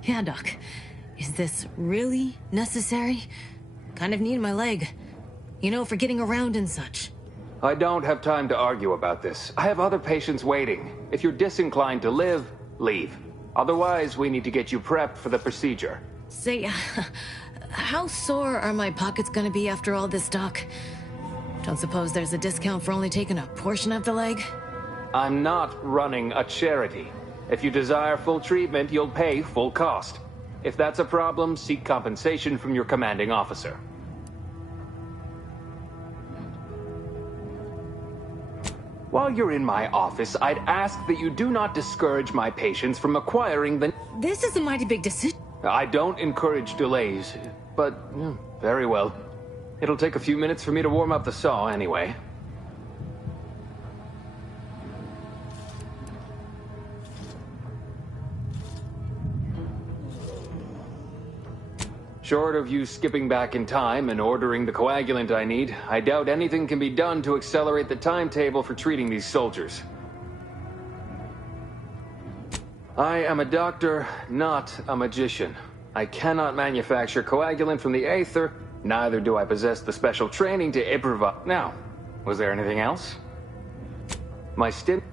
Yeah, Doc. Is this really necessary? Kind of need my leg. You know, for getting around and such. I don't have time to argue about this. I have other patients waiting. If you're disinclined to live, leave. Otherwise, we need to get you prepped for the procedure. Say, how sore are my pockets gonna be after all this, Doc? Don't suppose there's a discount for only taking a portion of the leg? I'm not running a charity. If you desire full treatment, you'll pay full cost. If that's a problem, seek compensation from your commanding officer. While you're in my office, I'd ask that you do not discourage my patients from acquiring the... This is a mighty big decision. I don't encourage delays, but very well. It'll take a few minutes for me to warm up the saw anyway. Short of you skipping back in time and ordering the coagulant I need, I doubt anything can be done to accelerate the timetable for treating these soldiers. I am a doctor, not a magician. I cannot manufacture coagulant from the aether, neither do I possess the special training to improvise. Now, was there anything else? My stint...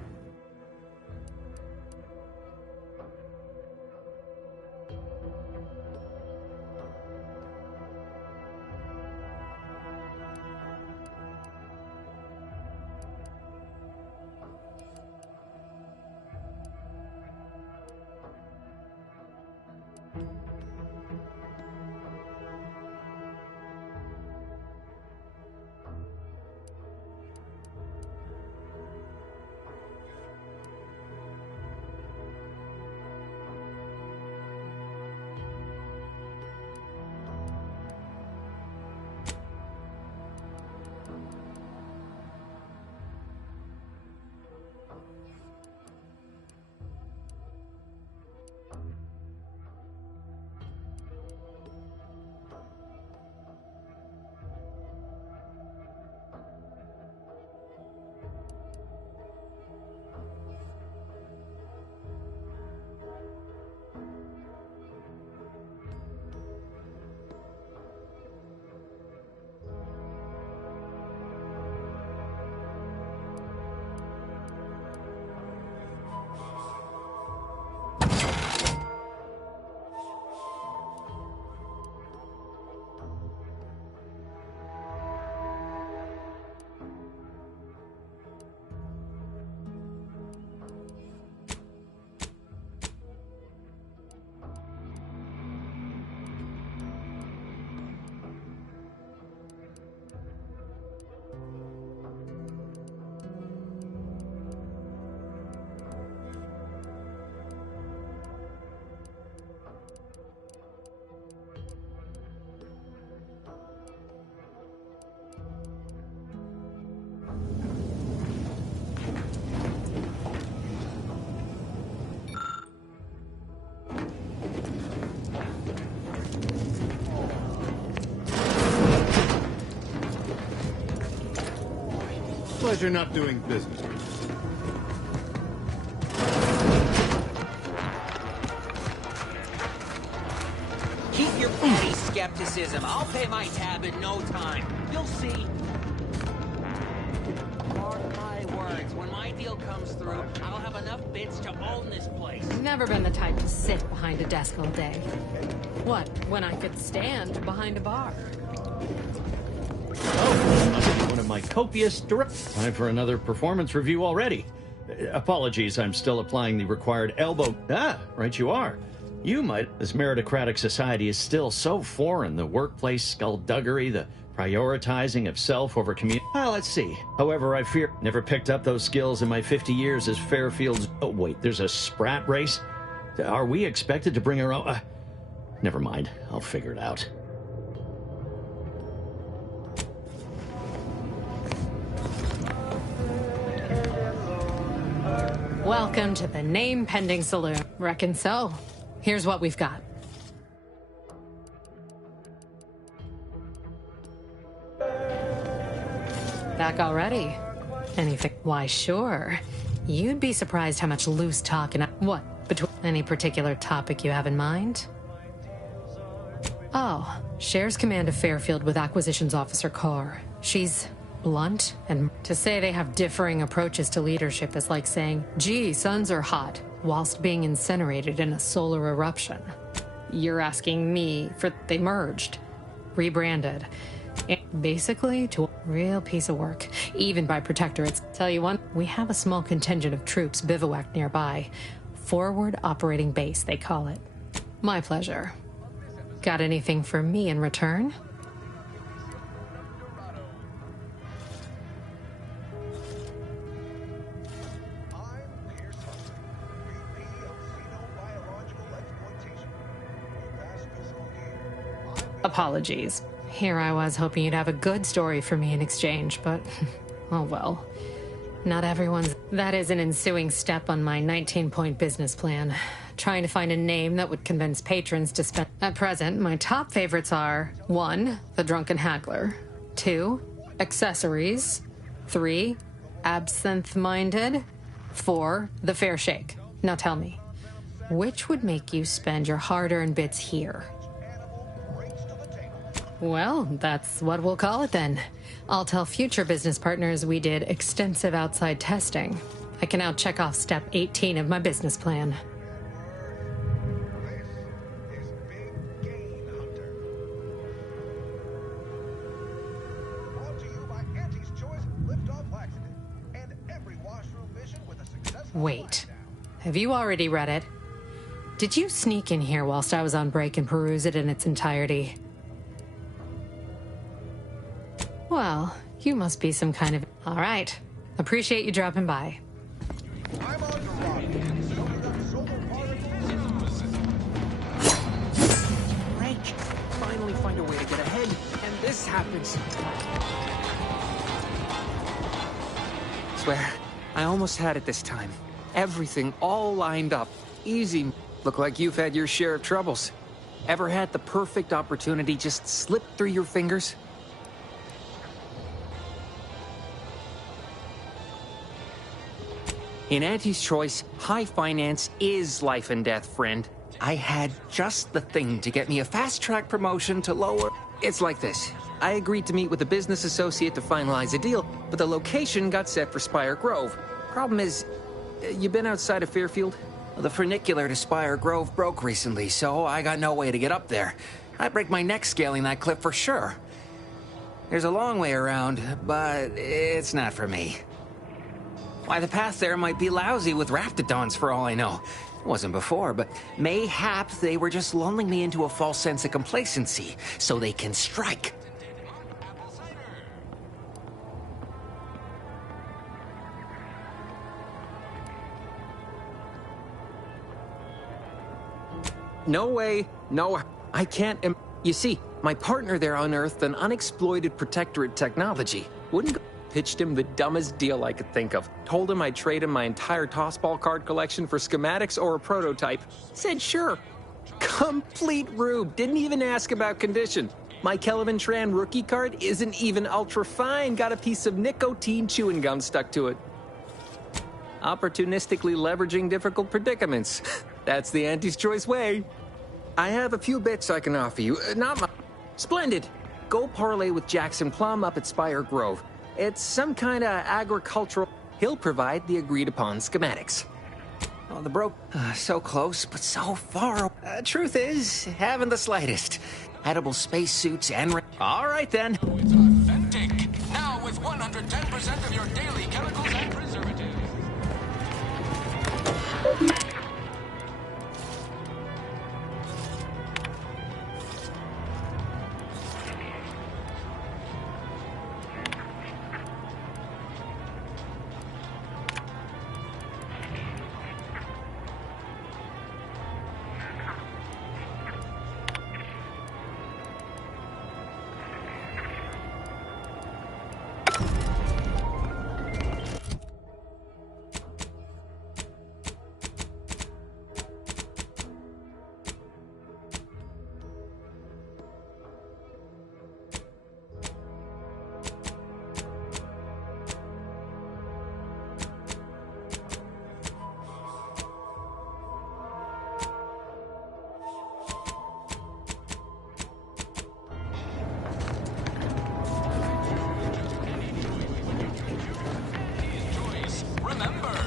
Pleasure not doing business with you. off your petty skepticism. I'll pay my tab in no time. You'll see. Mark my words, when my deal comes through, I'll have enough bits to own this place. Never been the type to sit behind a desk all day. What, when I could stand behind a bar? Oh, must be one of my copious direct. Time for another performance review already. Apologies, I'm still applying the required elbow. Ah, right you are. You might. This meritocratic society is still so foreign. The workplace skullduggery, the prioritizing of self over community. Ah, let's see. However, I fear never picked up those skills in my 50 years as Fairfield's. Oh, wait, there's a sprat race? Are we expected to bring our own? Never mind. I'll figure it out. Welcome to the name-pending saloon. Reckon so. Here's what we've got. Back already? Anything? Why, sure. You'd be surprised how much loose talk and what? Between any particular topic you have in mind? Oh, shares command of Fairfield with Acquisitions Officer Carr. She's blunt, and to say they have differing approaches to leadership is like saying, gee, suns are hot, whilst being incinerated in a solar eruption. You're asking me for they merged, rebranded, and basically to a real piece of work, even by protectorates. Tell you one, we have a small contingent of troops bivouacked nearby. Forward Operating Base, they call it. My pleasure. Got anything for me in return? Apologies. Here I was hoping you'd have a good story for me in exchange, but oh well. Not everyone's. That is an ensuing step on my 19-point business plan. Trying to find a name that would convince patrons to spend. At present, my top favorites are 1. The Drunken Haggler, 2. Accessories, 3. Absinthe-Minded, 4. The Fair Shake. Now tell me, which would make you spend your hard-earned bits here? Well, that's what we'll call it then. I'll tell future business partners we did extensive outside testing. I can now check off step 18 of my business plan. Wait, have you already read it? Did you sneak in here whilst I was on break and peruse it in its entirety? Well, you must be some kind of... All right. Appreciate you dropping by. Break. Finally find a way to get ahead, and this happens. Swear, I almost had it this time. Everything all lined up. Easy. Look like you've had your share of troubles. Ever had the perfect opportunity just slip through your fingers? In Auntie's choice, high finance is life and death, friend. I had just the thing to get me a fast-track promotion to lower... It's like this. I agreed to meet with a business associate to finalize a deal, but the location got set for Spire Grove. Problem is, you been outside of Fairfield? The funicular to Spire Grove broke recently, so I got no way to get up there. I'd break my neck scaling that cliff for sure. There's a long way around, but it's not for me. Why, the path there might be lousy with raptidons for all I know. It wasn't before, but mayhap they were just lulling me into a false sense of complacency so they can strike. No way, no, I can't. You see, my partner there unearthed an unexploited protectorate technology. Wouldn't go. Pitched him the dumbest deal I could think of. Told him I'd trade him my entire tossball card collection for schematics or a prototype. Said sure. Complete rube. Didn't even ask about condition. My Kelvin Tran rookie card isn't even ultra fine. Got a piece of nicotine chewing gum stuck to it. Opportunistically leveraging difficult predicaments. That's the Auntie's choice way. I have a few bits I can offer you. Not much. Splendid. Go parlay with Jackson Plum up at Spire Grove. It's some kind of agricultural... He'll provide the agreed-upon schematics. Oh, the broke... so close, but so far. Truth is, haven't the slightest. Edible spacesuits and... All right, then. Authentic. Now with 110% of your daily chemicals and preservatives.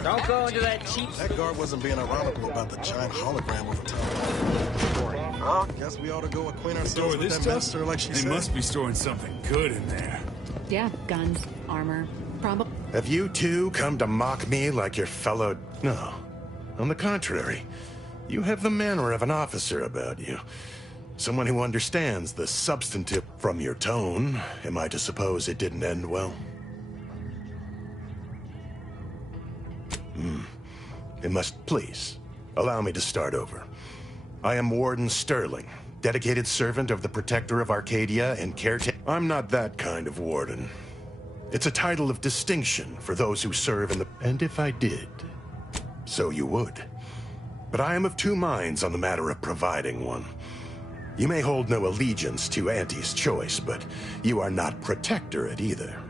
Don't go into that cheap... That guard wasn't being ironical about the giant hologram over top. Well, guess we ought to go acquaint ourselves with that minister like she said. They must be storing something good in there. Yeah, guns, armor, probably. Have you two come to mock me like your fellow... No. On the contrary, you have the manner of an officer about you. Someone who understands the substantive. From your tone, am I to suppose it didn't end well? It must please allow me to start over. I am Warden Sterling, dedicated servant of the Protector of Arcadia and caretaker. I'm not that kind of warden. It's a title of distinction for those who serve in the... And if I did, so you would. But I am of two minds on the matter of providing one. You may hold no allegiance to Auntie's choice, but you are not Protectorate either.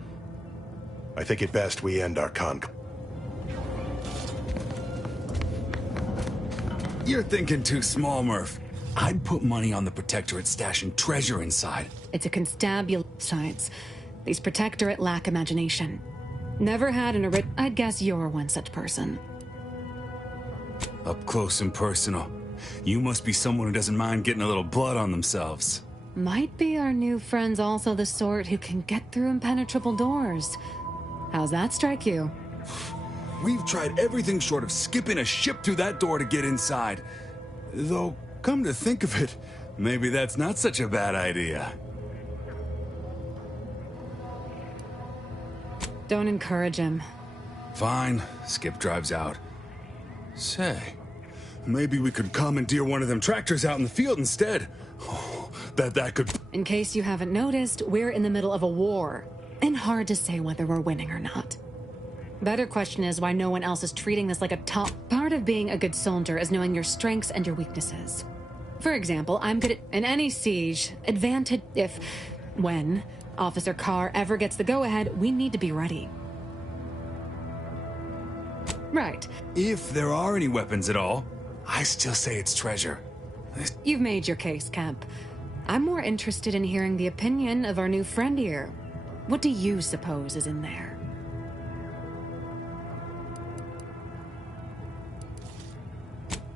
I think it best we end our You're thinking too small, Murph. I'd put money on the Protectorate stashing treasure inside. It's a constabulary science. These Protectorate lack imagination. Never had an I'd guess you're one such person. Up close and personal. You must be someone who doesn't mind getting a little blood on themselves. Might be our new friends also the sort who can get through impenetrable doors. How's that strike you? We've tried everything short of skipping a ship through that door to get inside. Though, come to think of it, maybe that's not such a bad idea. Don't encourage him. Fine. Skip drives out. Say, maybe we could commandeer one of them tractors out in the field instead. Oh, that could... In case you haven't noticed, we're in the middle of a war. And hard to say whether we're winning or not. Better question is why no one else is treating this like a top... Part of being a good soldier is knowing your strengths and your weaknesses. For example, I'm good at... In any siege, advantage if... When Officer Carr ever gets the go-ahead, we need to be ready. Right. If there are any weapons at all, I still say it's treasure. You've made your case, Kemp. I'm more interested in hearing the opinion of our new friend here. What do you suppose is in there?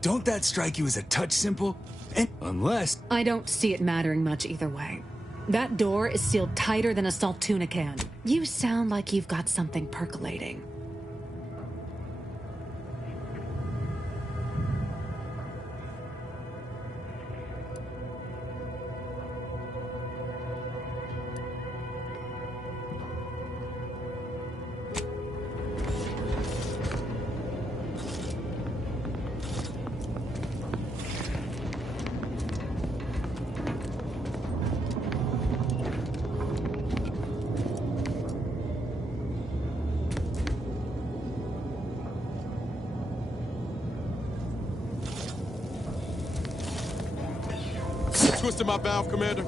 Don't that strike you as a touch simple? Unless... I don't see it mattering much either way. That door is sealed tighter than a salt tuna can. You sound like you've got something percolating. Twisted my valve, Commander.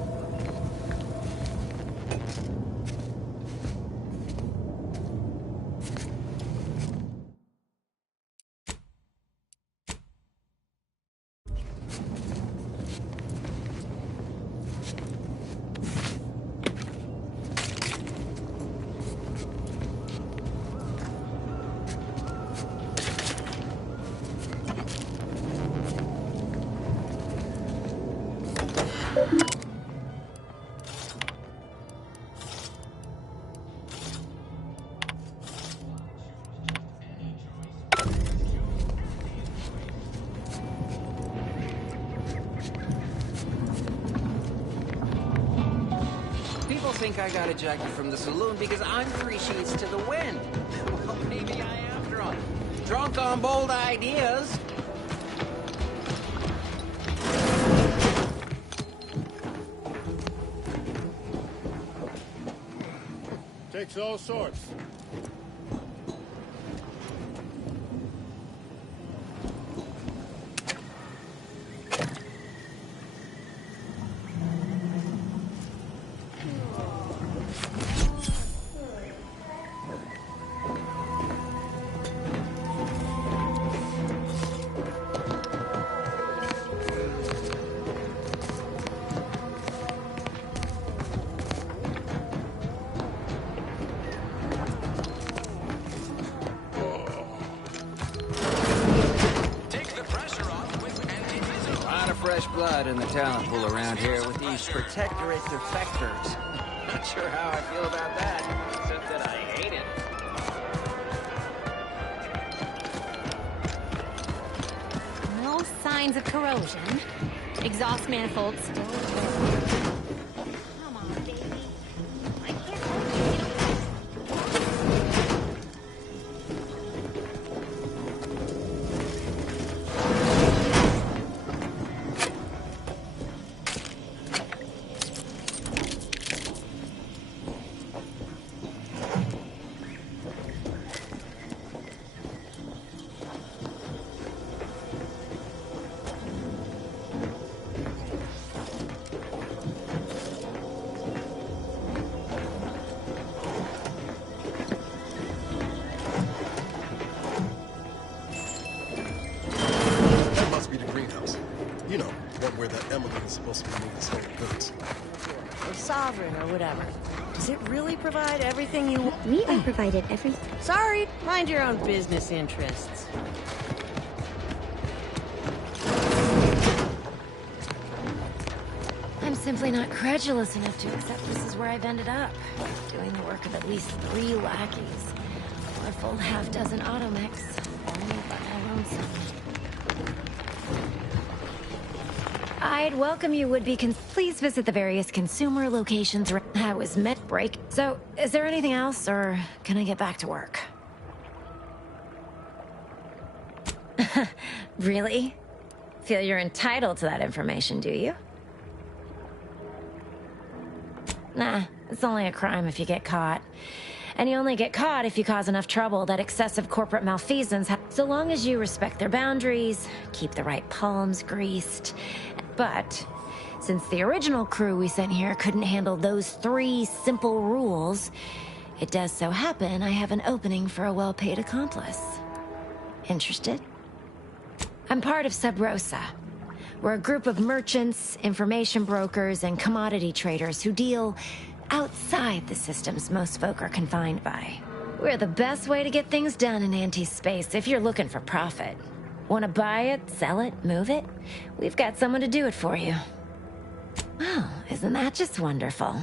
People think I got a jacket from the saloon because I'm 3 sheets to the wind. Well, maybe I am drunk. Drunk on bold ideas. Takes all sorts. Blood in the talent pool around here with these protectorate defectors. Not sure how I feel about that, except that I hate it. No signs of corrosion. Exhaust manifold still there. Come on, baby. I can't hold you. Sovereign or whatever. Does it really provide everything you want? We are provided everything. Sorry, mind your own business interests. I'm simply not credulous enough to accept this is where I've ended up. Doing the work of at least 3 lackeys. A full half-dozen automechs. Only by my lonesome. I'd welcome you would-be please visit the various consumer locations I was meant break. So, is there anything else, or can I get back to work? Really? Feel you're entitled to that information, do you? Nah, it's only a crime if you get caught. And you only get caught if you cause enough trouble that excessive corporate malfeasance so long as you respect their boundaries, keep the right palms greased. But since the original crew we sent here couldn't handle those 3 simple rules, it does so happen I have an opening for a well-paid accomplice. Interested? I'm part of Sub Rosa. We're a group of merchants, information brokers, and commodity traders who deal outside the systems most folk are confined by. We're the best way to get things done in anti-space if you're looking for profit. Want to buy it, sell it, move it? We've got someone to do it for you. Oh, isn't that just wonderful?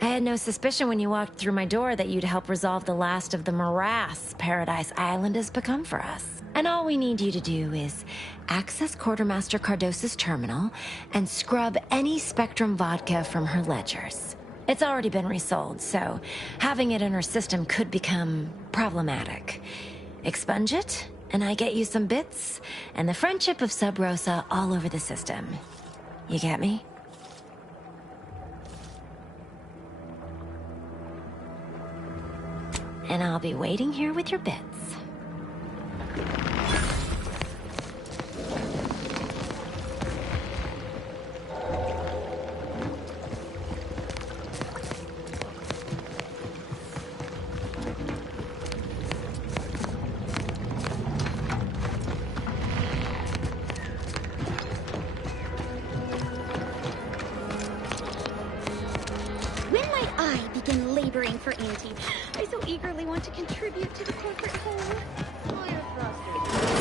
I had no suspicion when you walked through my door that you'd help resolve the last of the morass Paradise Island has become for us. And all we need you to do is access Quartermaster Cardossa's terminal and scrub any Spectrum vodka from her ledgers. It's already been resold, so having it in her system could become problematic. Expunge it, and I get you some bits, and the friendship of Sub Rosa all over the system. You get me? And I'll be waiting here with your bits. When might I begin laboring for Auntie? I so eagerly want to contribute to the corporate whole. Oh, you're frustrated.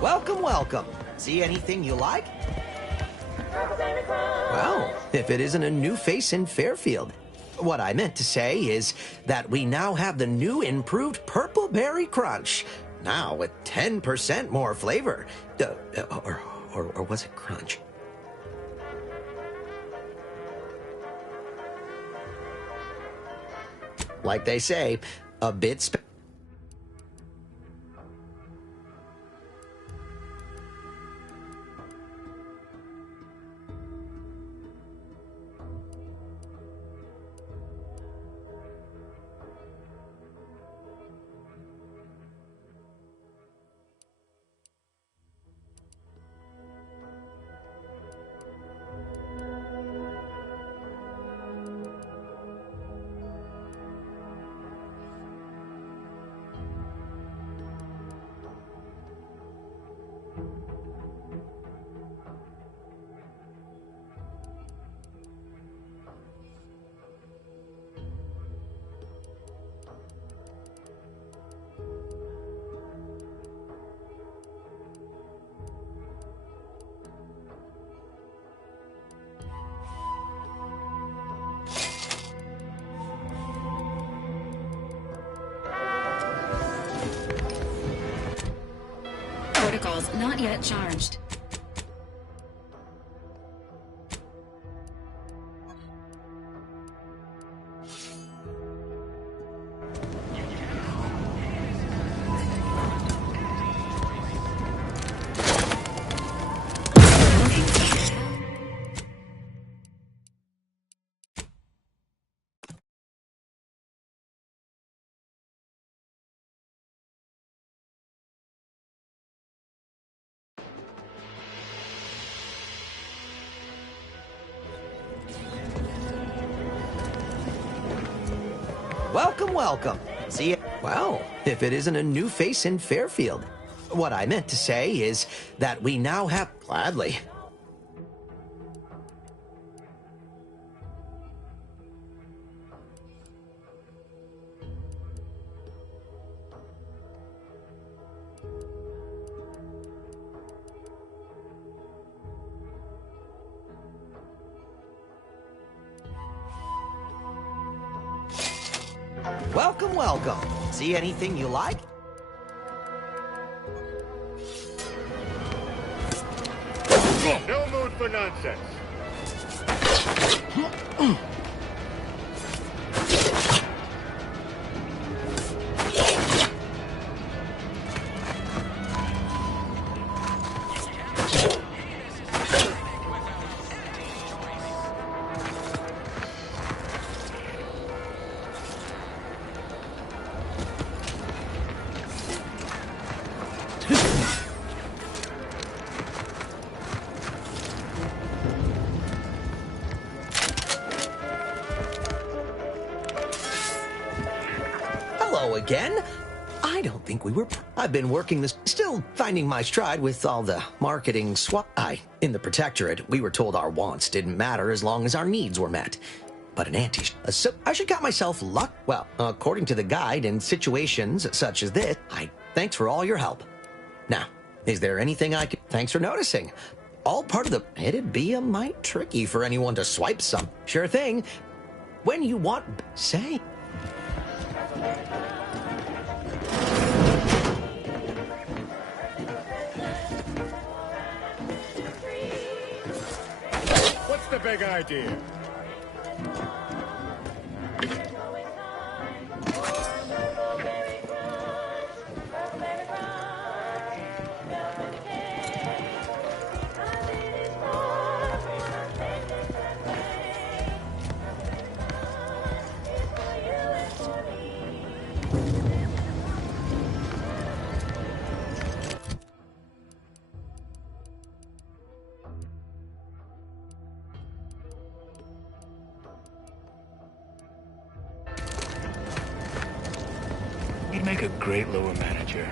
Welcome, welcome. See anything you like? Well, if it isn't a new face in Fairfield. What I meant to say is that we now have the new improved Purple Berry Crunch. Now with 10% more flavor. Or was it crunch? Like they say, a bit Protocols not yet charged. Welcome, welcome. See it? Well, if it isn't a new face in Fairfield. What I meant to say is that we now have... Gladly. Welcome, welcome. See anything you like? No mood for nonsense. Hello again. I don't think we were... I've been working this... Still finding my stride with all the marketing swap... In the Protectorate, we were told our wants didn't matter as long as our needs were met. But an so I should got myself luck... Well, according to the guide, in situations such as this, thanks for all your help. Now, is there anything I could... Thanks for noticing. All part of the... It'd be a mite tricky for anyone to swipe some. Sure thing. When you want... Say... What's the big idea? You'd make a great lower manager.